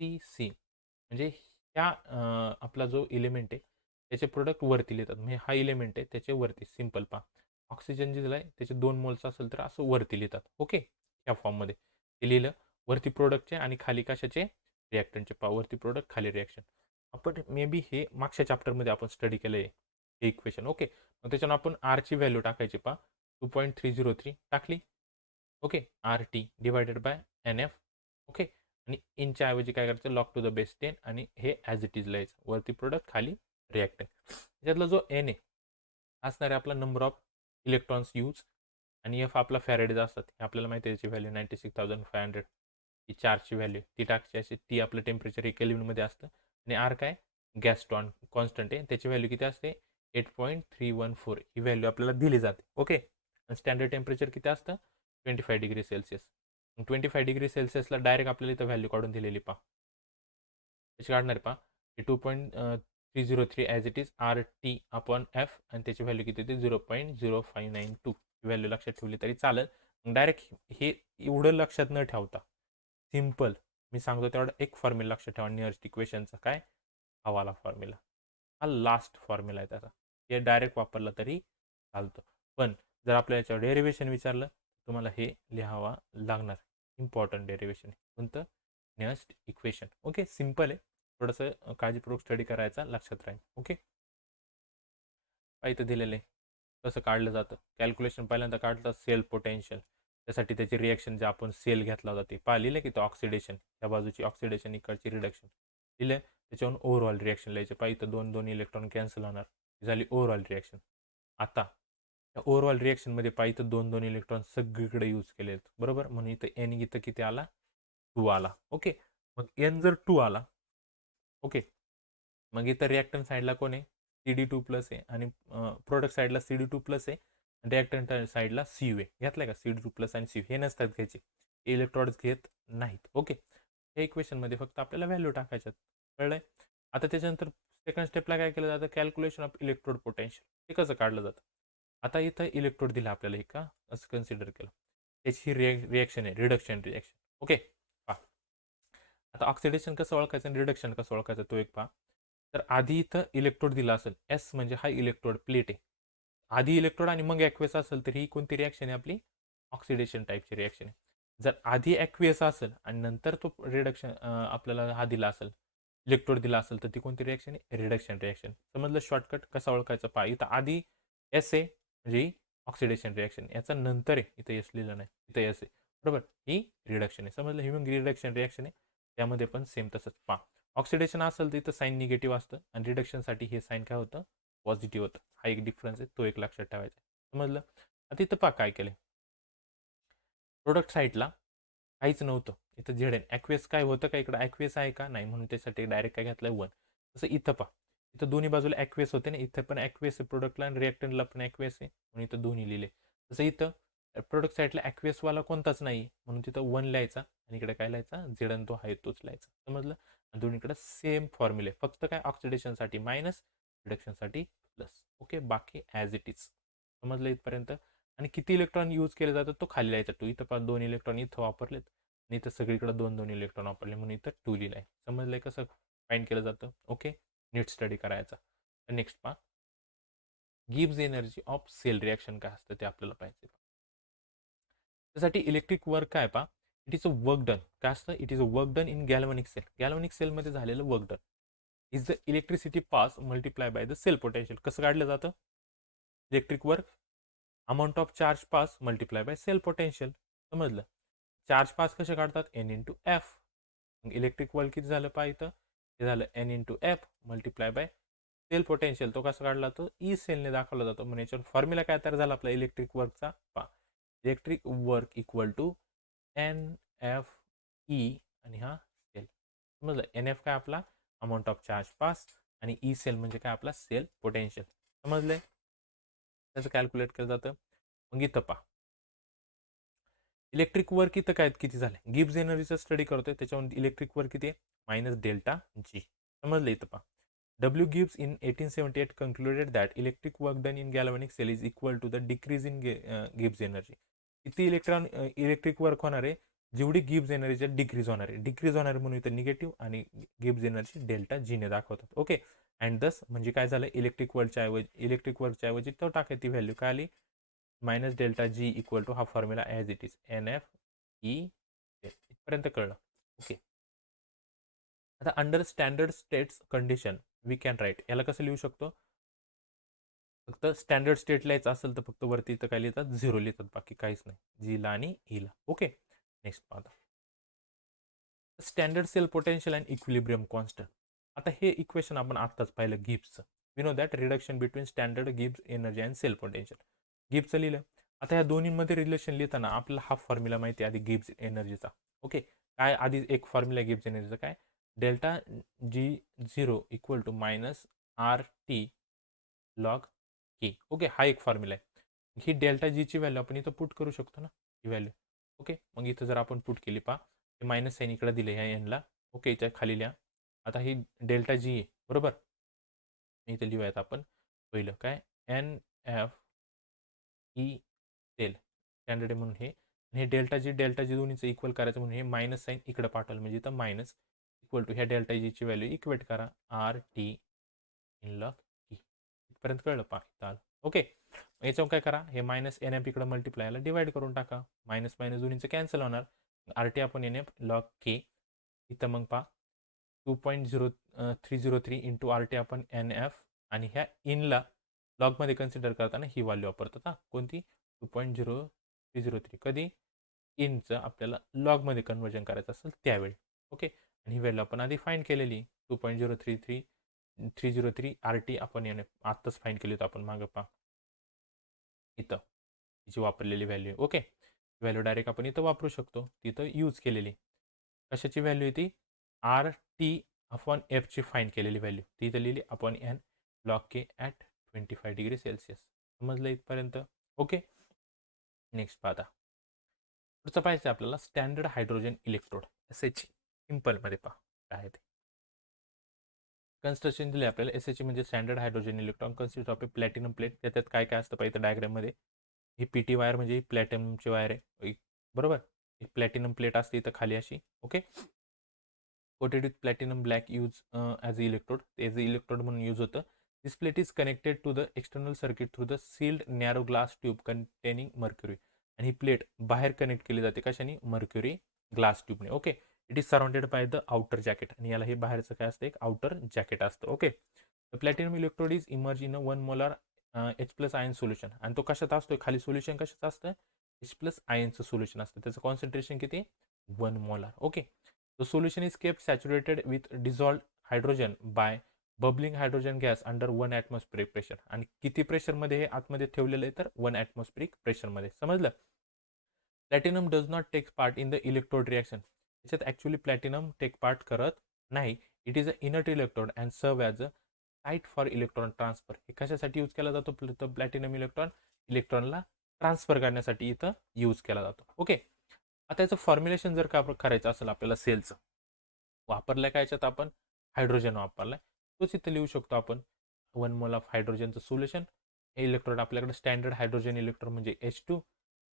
C C. म्हणजे ह्या आपला जो एलिमेंट आहे त्याचे प्रोडक्ट वरती लिहितात. म्हणजे हा एलिमेंट आहे त्याचे वरती. सिम्पल पहा, ऑक्सिजन जे दिलाय त्याचे 2 मोल्स असेल तर असं वरती लिहितात. ओके. ह्या फॉर्ममध्ये ते लिहिलं. वरती प्रोडक्टचे आणि खाली कशाचे? रिॲक्टंटचे. पहा, वरती प्रोडक्ट खाली रिॲक्शन. आपण मे बी हे मागच्या चॅप्टरमध्ये आपण स्टडी केलं आहे हे इक्वेशन. ओके. मग त्याच्यानं आपण आरची व्हॅल्यू टाकायची. पहा, 2.303 टाकली. Okay. R T divided by N F. Okay. आणि इनच्या ऐवजी काय करायचं? लॉग टू द बेस 10 आणि हे ॲज इट इज लिहायचं. वरती प्रोडक्ट खाली रिॲक्टंट. त्याच्यातला जो एन आहे असणार आहे आपला नंबर ऑफ इलेक्ट्रॉन्स यूज, आणि एफ आपला फॅरेडेज असतात. हे आपल्याला माहिती आहे त्याची व्हॅल्यू 96,500. ही चार्जची व्हॅल्यू ती टाकची अशी, ती आपलं टेम्परेचर 1 केल्विनमध्ये असतं. आणि आर काय? गॅस टॉन कॉन्स्टंट आहे, त्याची व्हॅल्यू किती असते? 8.314 ही व्हॅल्यू आपल्याला दिली जाते. ओके. स्टँडर्ड टेम्परेचर किती असतं 25 डिग्री सेल्सिअस. 25 डिग्री सेल्सिअसला डायरेक्ट आपल्याला इथं व्हॅल्यू काढून दिलेली पहा. त्याची काढणार पहा 2.303 as it is RT upon F आणि त्याची व्हॅल्यू किती होती 0.0592 व्हॅल्यू लक्षात ठेवली तरी चालेल. डायरेक्ट हे एवढं लक्षात न ठेवता सिम्पल मी सांगतो तेवढा एक फॉर्म्युला लक्षात ठेवा निअरेस्ट इक्वेशनचा काय हवाला फॉर्म्युला. हा लास्ट फॉर्म्युला आहे त्याचा. हे डायरेक्ट वापरला तरी चालतं. पण जर आपल्या याच्यावर डेरिवेशन विचारलं तुम्हाला हे लिहावा लागणार. इम्पॉर्टंट डेरिवेशन कोणतं निअरेस्ट इक्वेशन. ओके सिम्पल आहे. थोडंसं काळजीपूर्वक स्टडी करायचा लक्षात राहील. ओके इथं दिलेलं आहे कसं काढलं जातं कॅल्क्युलेशन पहिल्यांदा काढलं सेल पोटेन्शियल त्यासाठी त्याची रिॲक्शन जे आपण सेल घेतला होता ते लिहिलं की तो ऑक्सिडेशन त्या बाजूची ऑक्सिडेशन इकडची रिडक्शन लिहिलं त्याच्यावरून ओव्हरऑल रिॲक्शन लिहायचे पाहिजे इथं दोन दोन इलेक्ट्रॉन कॅन्सल होणार झाली ओव्हरऑल रिॲक्शन. आता त्या ओव्हरऑल रिॲक्शनमध्ये पाहिजे तर दोन दोन इलेक्ट्रॉन सगळीकडे यूज केले आहेत बरोबर म्हणून इथं एन इथं किती आला 2 आला. ओके मग एन जर 2 आला ओके मग इथं रिॲक्टंट साईडला कोण आहे CD2+ आहे आणि प्रोडक्ट साईडला CD2+ आहे रिॲक्टंट साईडला CU आहे. घेतलाय का CD2+ आणि CU हे नसतात घ्यायचे इलेक्ट्रॉड्स घेत नाहीत. ओके या इक्वेशनमध्ये फक्त आपल्याला व्हॅल्यू टाकायच्यात कळलंय. आता त्याच्यानंतर सेकंड स्टेपला काय केलं जातं कॅल्क्युलेशन ऑफ इलेक्ट्रोड पोटेन्शियल हे कसं काढलं जातं. आता इथं इलेक्ट्रोड दिला आपल्याला हे का असं कन्सिडर केलं त्याची रिॲक्शन आहे रिडक्शन रिॲक्शन. ओके पहा आता ऑक्सिडेशन कसं ओळखायचं आणि रिडक्शन कसं ओळखायचं तो एक पहा. तर आधी इथं इलेक्ट्रोड दिला असेल एस म्हणजे हा इलेक्ट्रोड प्लेट आहे आधी इलेक्ट्रोड आणि मग ॲक्वेस असेल तर ही कोणती रिॲक्शन आहे आपली ऑक्सिडेशन टाईपची रिॲक्शन आहे. जर आधी ॲक्वियस असेल आणि नंतर तो रिडक्शन आपल्याला हा दिला असेल इलेक्ट्रोड दिला असेल तर ती कोणती रिॲक्शन आहे रिडक्शन रिॲक्शन. समजलं शॉर्टकट कसा ओळखायचा पहा इथं आधी एस आहे म्हणजे ऑक्सिडेशन रिॲक्शन याचा नंतर आहे इथं एस लिहिलं नाही इथं एस आहे बरोबर ही रिडक्शन आहे. समजलं ही मग रिडक्शन रिॲक्शन आहे त्यामध्ये पण सेम तसंच पहा ऑक्सिडेशन असेल तर इथं साईन निगेटिव्ह असतं आणि रिडक्शनसाठी हे साईन काय होतं पॉझिटिव्ह होतं. हा एक डिफरन्स आहे तो एक लक्षात ठेवायचा समजलं. आता इथं पहा काय केलं प्रोडक्ट साईडला काहीच नव्हतं इथं झेड एन ॲक्वेस काय होतं का इकडं ॲक्वेस आहे का नाही म्हणून त्यासाठी डायरेक्ट काय घेतलं 1. तसं इथं पहा इथं दोन्ही बाजूला ॲक्वेस होते ना इथं पण ॲक्वेस आहे प्रोडक्टला आणि रिॲक्टंटला पण ॲक्वेस आहे म्हणून इथं दोन्ही लिहिले. तसं इथं प्रोडक्ट साईडला ॲक्वेसवाला कोणताच नाही म्हणून तिथं 1 लिहायचा आणि इकडे काय लिहायचा झेड एन तो आहे तोच लिहायचा समजलं. आणि दोन्हीकडे सेम फॉर्म्युले फक्त काय ऑक्सिडेशनसाठी मायनस रिडक्शनसाठी प्लस. ओके बाकी ॲज इट इज समजलं इथपर्यंत. आणि किती इलेक्ट्रॉन यूज केले जातात तो खाली लिहायचा 2 इथं 2 इलेक्ट्रॉन इथं वापरलेत आणि इथं सगळीकडे 2 इलेक्ट्रॉन वापरले म्हणून इथं 2 लिहिलं आहे. समजलंय कसं फाईंड केलं जातं. ओके नीट स्टडी करायचा. नेक्स्ट पहा गिव्ज एनर्जी ऑफ सेल रिॲक्शन काय असतं ते आपल्याला पाहिजे. त्यासाठी इलेक्ट्रिक वर्क काय पहा it is a work done काय असतं it is a work done in galvanic cell. Galvanic सेलमध्ये झालेलं work done is the electricity pass multiply by the cell potential. कसं काढलं जातं electric work amount of charge pass multiply by cell potential. समजलं. Charge pass कसे काढतात N×F. Electric work किती झालं पहा इथं ते झालं N×F multiply by cell potential तो कसा काढला जातो ई सेलने दाखवला जातो. म्हणजे याच्यावर फॉर्म्युला काय तयार झाला आपला इलेक्ट्रिक वर्कचा पहा electric work equal to NF/E आणि हा सेल. समजलं NF काय आपला अमाऊंट ऑफ चार्ज पास आणि ई सेल म्हणजे काय आपला सेल पोटेन्शियल. समजलंय त्याचं कॅल्क्युलेट केलं जातं. मग इथं पहा इलेक्ट्रिक वर्क इथं काय किती झालं गिब्स एनर्जीचा स्टडी करतोय त्याच्यावर इलेक्ट्रिक वर्क किती आहे -ΔG. समजलं इथं पहा W. Gibbs in 1878 concluded that electric work done in galvanic cell is equal to the decrease in Gibbs energy. किती इलेक्ट्रिक वर्क होणार आहे जेवढी गिब्स एनर्जी डिक्रीज होणार आहे डिक्रीज होणार म्हणून इथं निगेटिव्ह आणि गिब्स एनर्जी ΔG ने दाखवतात. ओके अँड दस म्हणजे काय झालं इलेक्ट्रिक वर्कच्या ऐवजी तो टाकायची व्हॅल्यू काय आली -ΔG इक्वल टू हा formula as it is NF/E इथपर्यंत कळलं. ओके आता under standard states condition we can write याला कसं लिहू शकतो फक्त स्टँडर्ड स्टेट लिहायचं असेल तर फक्त वरती इथं काय लिहितात 0 लिहितात बाकी काहीच नाही जीला आणि ईला. ओके नेक्स्ट पाहता standard cell potential and equilibrium constant. आता हे इक्वेशन आपण आत्ताच पाहिलं गिब्सचं we know that reduction between standard Gibbs energy and cell potential गिब्सचं लिहिलं. आता ह्या दोन्हीमध्ये रिलेशन लिहिताना आपल्याला हा फॉर्म्युला माहिती आहे आधी गिब्स एनर्जीचा. ओके काय आधी एक फॉर्म्युला गिब्स एनर्जीचा काय ΔG0 equal to -RT log K. Okay, हा एक फॉर्म्युला आहे. ही डेल्टा जीची व्हॅल्यू आपण इथं पुट करू शकतो ना, ही व्हॅल्यू. ओके, मग इथं जर आपण पुट केली पहा, हे मायनस साईन इकडे दिले ह्या एनला. ओके, याच्या खाली लिहा. आता ही डेल्टा जी आहे बरोबर, इथे लिहूयात आपण पहिलं काय, N F E cell standard आहे म्हणून हे. आणि हे डेल्टा जी दोन्हीचं इक्वल करायचं म्हणून हे मायनस साईन इकडे पाठवलं, म्हणजे इथं मायनस इक्वल टू ह्या डेल्टा जीची व्हॅल्यू इक्वेट करा R T in log E. इथपर्यंत कळलं पहा इथं आलं. ओके, याच्यावर काय करा, हे मायनस एन एफ इकडे मल्टिप्लायला डिवाइड करून टाका. मायनस मायनस दोन्हीचं कॅन्सल होणार. आर टी आपण एन एफ लॉग के. इथं मग पहा 2.0303 इंटू आर टी आपण एन एफ. आणि ह्या इनला लॉगमध्ये कन्सिडर करताना ही व्हॅल्यू वापरतात. हां, कोणती 2.0303. कधी इनचं आपल्याला लॉगमध्ये कन्वर्जन करायचं असेल त्यावेळी. ओके, आणि ही व्हॅल्यू आपण आधी फाईंड केलेली 2.030303 आर टी आपण याने आत्ताच फाईंड केली होती आपण मागं पहा इथं तिची वापरलेली व्हॅल्यू. ओके, व्हॅल्यू डायरेक्ट आपण इथं वापरू शकतो, तिथं यूज केलेली. कशाची व्हॅल्यू ती आर टी अपॉन एफची फाईंड केलेली व्हॅल्यू ती इथं लिहिली upon N log K at 25 degree Celsius. समजलं इथपर्यंत. ओके, नेक्स्ट पाहता पुढचं पाहायचं आपल्याला standard hydrogen electrode S H. सिम्पलमध्ये पहा काय आहे ते. कन्स्ट्रक्शन दिले आपल्याला एस एच म्हणजे standard hydrogen electron consist of a platinum plate. त्याच्यात काय काय असतं पाहिजे डायग्राममध्ये. ही पी टी वायर म्हणजे प्लॅटिनमची वायर आहे बरोबर. एक प्लॅटिनम प्लेट असते इथं खाली अशी. Okay, coated with platinum black use as a electrode. As a electrode म्हणून यूज होतं. This plate is connected to the external circuit through the sealed narrow glass tube containing mercury. आणि ही plate बाहेर connect केली जाते कशाने, mercury glass ट्यूबने. Okay, it is surrounded by the outer jacket. आणि याला हे बाहेरचं काय असतं, एक आउटर जॅकेट असतं. Okay, the platinum electrode is emerge in a 1 molar H plus ion solution. आणि तो कशात असतो, खाली सोल्युशन कशाचं असतं, एच प्लस आयनचं सोल्युशन असतं. त्याचं कॉन्सन्ट्रेशन किती, 1 molar. Okay, the solution is kept saturated with dissolved hydrogen by bubbling hydrogen gas under 1 atmospheric pressure. आणि किती प्रेशरमध्ये हे आतमध्ये ठेवलेलं आहे, तर 1 ॲटमॉस्फिरिक प्रेशरमध्ये. समजलं. Platinum does not take part in the electrode reaction. त्याच्यात ॲक्च्युली प्लॅटिनम टेक पार्ट करत नाही. It is a inert electrode and serve as a site for electron transfer. हे कशासाठी यूज केला जातो, प्लॅटिनम इलेक्ट्रॉनला ट्रान्सफर करण्यासाठी इथं यूज केला जातो. ओके, आता याचं फॉर्म्युलेशन जर का करायचं असेल आपल्याला सेलचं, वापरलं काय याच्यात आपण, हायड्रोजन वापरलाय, तोच इथं लिहू शकतो आपण. 1 मोल ऑफ हायड्रोजनचं सोल्युशन. हे इलेक्ट्रोड आपल्याकडे स्टँडर्ड हायड्रोजन इलेक्ट्रोड म्हणजे H2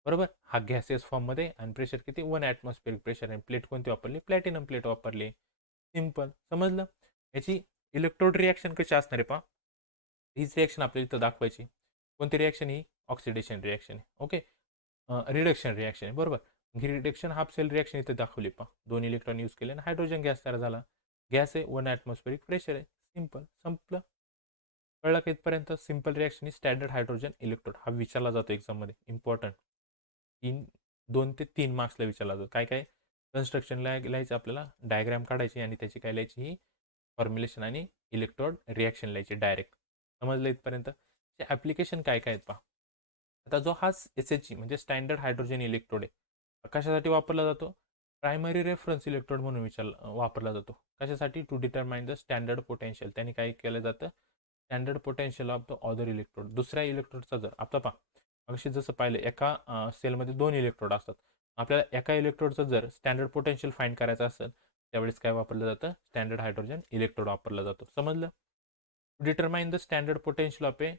बरोबर. हा गॅसेस फॉर्ममध्ये आणि प्रेशर किती, 1 ॲटमॉस्फिअरिक प्रेशर. आणि प्लेट कोणती वापरली, प्लॅटिनम प्लेट वापरली. सिम्पल, समजलं. याची इलेक्ट्रोड रिॲक्शन कशी असणार आहे पहा. हीच रिॲक्शन आपल्याला इथं दाखवायची. कोणती रिॲक्शन, ही ऑक्सिडेशन रिॲक्शन आहे. ओके, रिडक्शन रिॲक्शन आहे बरोबर. ही रिडक्शन हाफ सेल रिॲक्शन इथे दाखवली पहा. 2 इलेक्ट्रॉन यूज केले आणि हायड्रोजन गॅस तयार झाला. गॅस आहे, 1 ॲटमॉस्फिअरिक प्रेशर आहे. सिम्पल, संपलं. कळलं का इथपर्यंत. सिम्पल रिॲक्शन ही स्टँडर्ड हायड्रोजन इलेक्ट्रोड. हा विचारला जातो एक्झाममध्ये, इम्पॉर्टंट. 2 ते 3 मार्क्सला विचारला जातो. काय काय कन्स्ट्रक्शनला लिहायचं आपल्याला, डायग्राम काढायची आणि त्याची काय लिहायची, ही फॉर्म्युलेशन आणि इलेक्ट्रोड रिॲक्शन लिहायची डायरेक्ट. समजलं इथपर्यंत. ते ॲप्लिकेशन काय काय आहेत पहा. आता जो हा एस एच म्हणजे स्टँडर्ड हायड्रोजन इलेक्ट्रोड आहे, कशासाठी वापरला जातो, प्रायमरी रेफरन्स इलेक्ट्रोड म्हणून वापरला जातो. कशासाठी, to determine the standard potential. त्यांनी काय केलं जातं, standard potential of the other electrode. दुसऱ्या इलेक्ट्रोडचा जर आता पहा, अगदी जसं पाहिलं, एका सेलमध्ये 2 इलेक्ट्रोड असतात. आपल्याला एका इलेक्ट्रोडचं जर स्टँडर्ड पोटेन्शियल फाईंड करायचं असेल, त्यावेळेस काय वापरलं जातं, स्टँडर्ड हायड्रोजन इलेक्ट्रोड वापरला जातो. समजलं. Determine the standard potential of a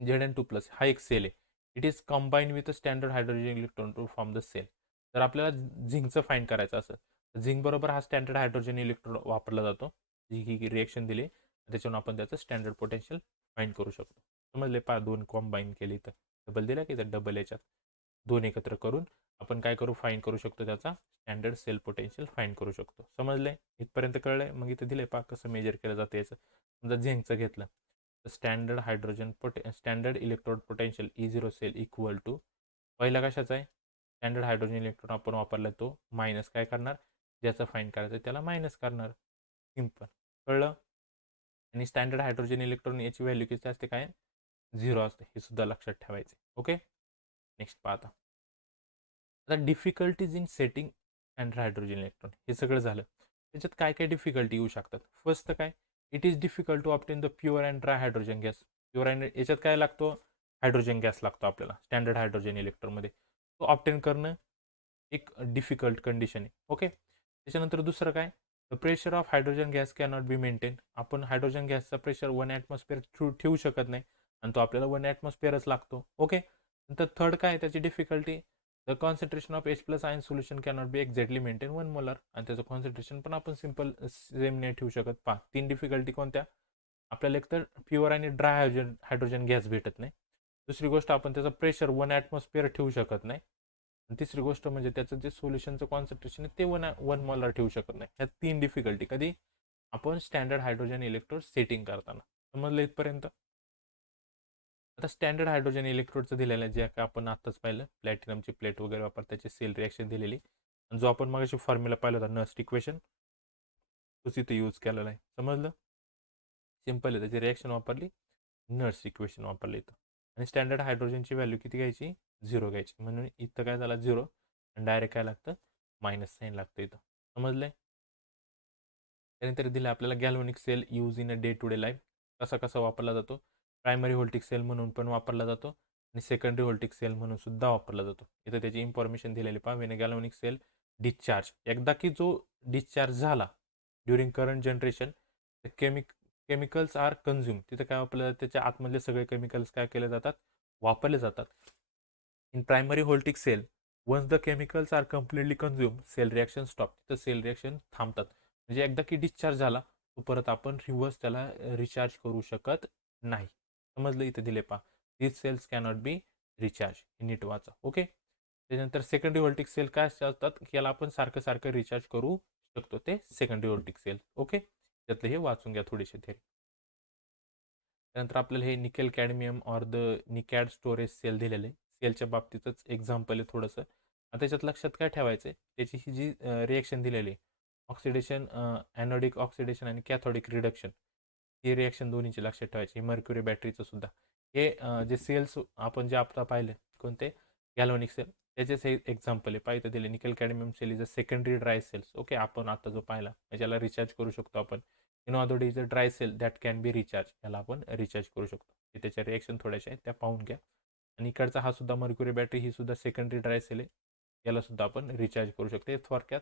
Zn2+. हा एक सेल आहे. It is combine with standard hydrogen electron to form the cell. जर आपल्याला झिंकचं फाईंड करायचं असेल, झिंक बरोबर हा स्टँडर्ड हायड्रोजन इलेक्ट्रोड वापरला जातो. ही रिएक्शन दिली, त्याच्यावरून आपण त्याचं स्टँडर्ड पोटेन्शियल फाईंड करू शकतो. समजले पहा, 2 कॉम्बाईन केली तर डबल दिला की डबल याच्यात 2 एकत्र करून आपण काय करू, फाईंड करू शकतो, त्याचा स्टँडर्ड सेल पोटेन्शियल फाईंड करू शकतो. समजलंय इथपर्यंत, कळलंय. मग इथे दिले पहा कसं मेजर केलं जातं याचं. समजा झिंकचं घेतलं, standard hydrogen standard electrode potential E0 cell equal to, पहिला कशाचा आहे, स्टँडर्ड हायड्रोजन इलेक्ट्रॉन आपण वापरला, तो मायनस काय करणार, ज्याचं फाईंड करायचं त्याला मायनस करणार. सिम्पल, कळलं. आणि स्टँडर्ड हायड्रोजन इलेक्ट्रॉन याची व्हॅल्यू किती असते, काय 0 असते, हे सुद्धा लक्षात ठेवायचे. ओके, नेक्स्ट पाहता. आता difficulties in setting standard hydrogen electron, हे सगळं झालं. त्याच्यात काय काय डिफिकल्टी येऊ शकतात. फर्स्ट काय, it is difficult to obtain the pure and dry hydrogen gas. Pure आणि याच्यात काय लागतो, हायड्रोजन गॅस लागतो आपल्याला स्टँडर्ड हायड्रोजन इलेक्ट्रोडमध्ये. तो ऑप्टेन करणं एक डिफिकल्ट कंडिशन आहे. ओके. त्याच्यानंतर दुसरं काय, the pressure of hydrogen gas cannot be maintain. आपण हायड्रोजन गॅसचा प्रेशर 1 ॲटमॉस्फिअर ठेवू शकत नाही आणि तो आपल्याला 1 ॲटमॉस्फिअरच लागतो. ओके. नंतर थर्ड काय त्याची difficulty, the concentration of H plus ion solution cannot be exactly maintain 1 molar. आणि त्याचं कॉन्सन्ट्रेशन पण आपण सिम्पल सेम नाही ठेवू शकत. पहा 3 डिफिकल्टी कोणत्या, आपल्याला एकतर प्युअर आणि ड्राय हायड्रोजन गॅस भेटत नाही. दुसरी गोष्ट आपण त्याचं प्रेशर 1 ॲटमॉस्फिअर ठेवू शकत नाही. आणि तिसरी गोष्ट म्हणजे त्याचं जे सोल्युशनचं कॉन्सन्ट्रेशन आहे ते 1 मोलर ठेवू शकत नाही. ह्या 3 डिफिकल्टी कधी आपण स्टँडर्ड हायड्रोजन इलेक्ट्रोड सेटिंग करताना. समजलं इथपर्यंत. आता स्टँडर्ड हायड्रोजन इलेक्ट्रोडचं दिलेलं आहे, जे काय आपण आत्ताच पाहिलं, प्लॅटिनमची प्लेट वगैरे वापरता त्याची सेल रिॲक्शन दिलेली. आणि जो आपण मगाशी फॉर्म्युला पाहिला होता नस्ट इक्वेशन, तोच इथं यूज केलेला आहे. समजलं, सिम्पल आहे. त्याची रिॲक्शन वापरली, नर्स इक्वेशन वापरली इथं. आणि स्टँडर्ड हायड्रोजनची व्हॅल्यू किती घ्यायची, 0 घ्यायची. म्हणून इथं काय झाला 0 आणि डायरेक्ट काय लागतं, मायनस साईन लागतं इथं. समजलंय. त्यानंतर दिलं आपल्याला galvanic cell use in a day to day life. कसा कसा वापरला जातो, प्रायमरी व्होल्टिक सेल म्हणून पण वापरला जातो आणि सेकंडरी व्होल्टिक सेल म्हणून सुद्धा वापरला जातो. इथं त्याची इन्फॉर्मेशन दिलेली पहा. वेन गॅल्व्हॅनिक सेल डिस्चार्ज, एकदा की जो डिस्चार्ज झाला during current generation, chemicals are consume. तिथं काय वापरलं जातं, त्याच्या आतमधले सगळे केमिकल्स काय केले जातात, वापरले जातात. In primary voltaic cell, once the chemicals are completely consume, cell reaction stop. तिथं सेल रिॲक्शन थांबतात. म्हणजे एकदा की डिस्चार्ज झाला तो परत आपण रिव्हर्स त्याला रिचार्ज करू शकत नाही. समजलं, इथे दिले पहा. दिस सेल्स कॅनॉट बी रिचार्ज. नीट वाचा. ओके. त्याच्यानंतर सेकंडरी व्होल्टिक सेल काय असतात, की याला आपण सारखं सारखं रिचार्ज करू शकतो, ते सेकंडरी व्होल्टिक सेल. ओके. त्यातलं हे वाचून घ्या थोडीशी थेरी. त्यानंतर आपल्याला हे nickel cadmium or the nicad storage cell दिलेले. सेलच्या बाबतीतच एक्झाम्पल आहे थोडंसं. आता त्याच्यात लक्षात काय ठेवायचं आहे, त्याची ही जी रिॲक्शन दिलेली आहे, ऑक्सिडेशन, ॲनोडिक ऑक्सिडेशन आणि कॅथोडिक रिडक्शन, ही रिॲक्शन दोन्हीची लक्षात ठेवायची. मर्क्युरी बॅटरीचं सुद्धा हे जे सेल्स आपण जे आता पाहिले कोणते, गॅल्व्हॅनिक सेल, त्याचेच हे एक्झाम्पल आहे. पाहिजे दिले nickel cadmium cell is a secondary dry cells. Okay. आपण आता जो पाहिला याला रिचार्ज करू शकतो आपण. इनऑदोड is a dry cell that can be recharge. याला आपण रिचार्ज करू शकतो. त्याच्या रिॲक्शन थोड्याशा आहेत त्या पाहून घ्या. आणि इकडचा हा सुद्धा मर्क्युरी बॅटरी, ही सुद्धा सेकंडरी ड्राय सेल आहे. याला सुद्धा आपण रिचार्ज करू शकतो. हे थोडक्यात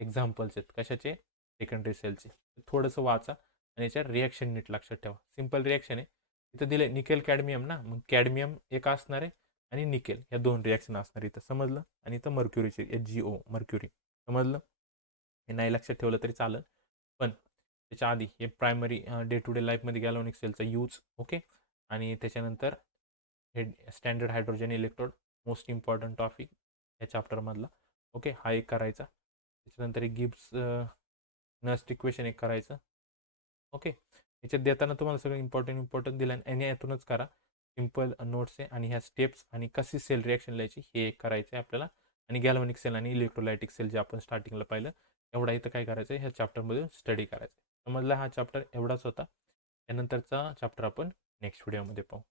एक्झाम्पल्स आहेत कशाचे, सेकंडरी सेलचे. थोडंसं वाचा आणि याच्या रिॲक्शन नीट लक्षात ठेवा. सिम्पल रिॲक्शन आहे. इथं दिले निकेल कॅडमियम ना, मग कॅडमियम एक असणार आहे आणि निकेल, या 2 रिॲक्शन असणार इथं. समजलं. आणि इथं मर्क्युरीचे HgO मर्क्युरी. समजलं. हे नाही लक्षात ठेवलं तरी चालेल. पण त्याच्या आधी हे प्रायमरी डे टू डे लाईफमध्ये गॅल्व्हॅनिक सेलचा यूज. ओके. आणि त्याच्यानंतर हे standard hydrogen electrode, most important topic या चॅप्टरमधला. ओके. हा एक करायचा. त्याच्यानंतर एक गिब्स नस्ट इक्वेशन एक करायचं. ओके. याच्यात देताना तुम्हाला सगळं इम्पॉर्टंट दिलं आणि यातूनच करा. सिम्पल नोट्स आहे आणि ह्या स्टेप्स आणि कशी सेल रिॲक्शन लिहायची हे एक करायचं आहे आपल्याला. आणि गॅल्व्हॅनिक सेल आणि इलेक्ट्रोलायटिक सेल जे आपण स्टार्टिंगला पाहिलं, एवढा इथं काय करायचं आहे, ह्या चॅप्टरमधून स्टडी करायचं आहे. समजला, हा चॅप्टर एवढाच होता. त्यानंतरचा चॅप्टर आपण नेक्स्ट व्हिडिओमध्ये पाहू.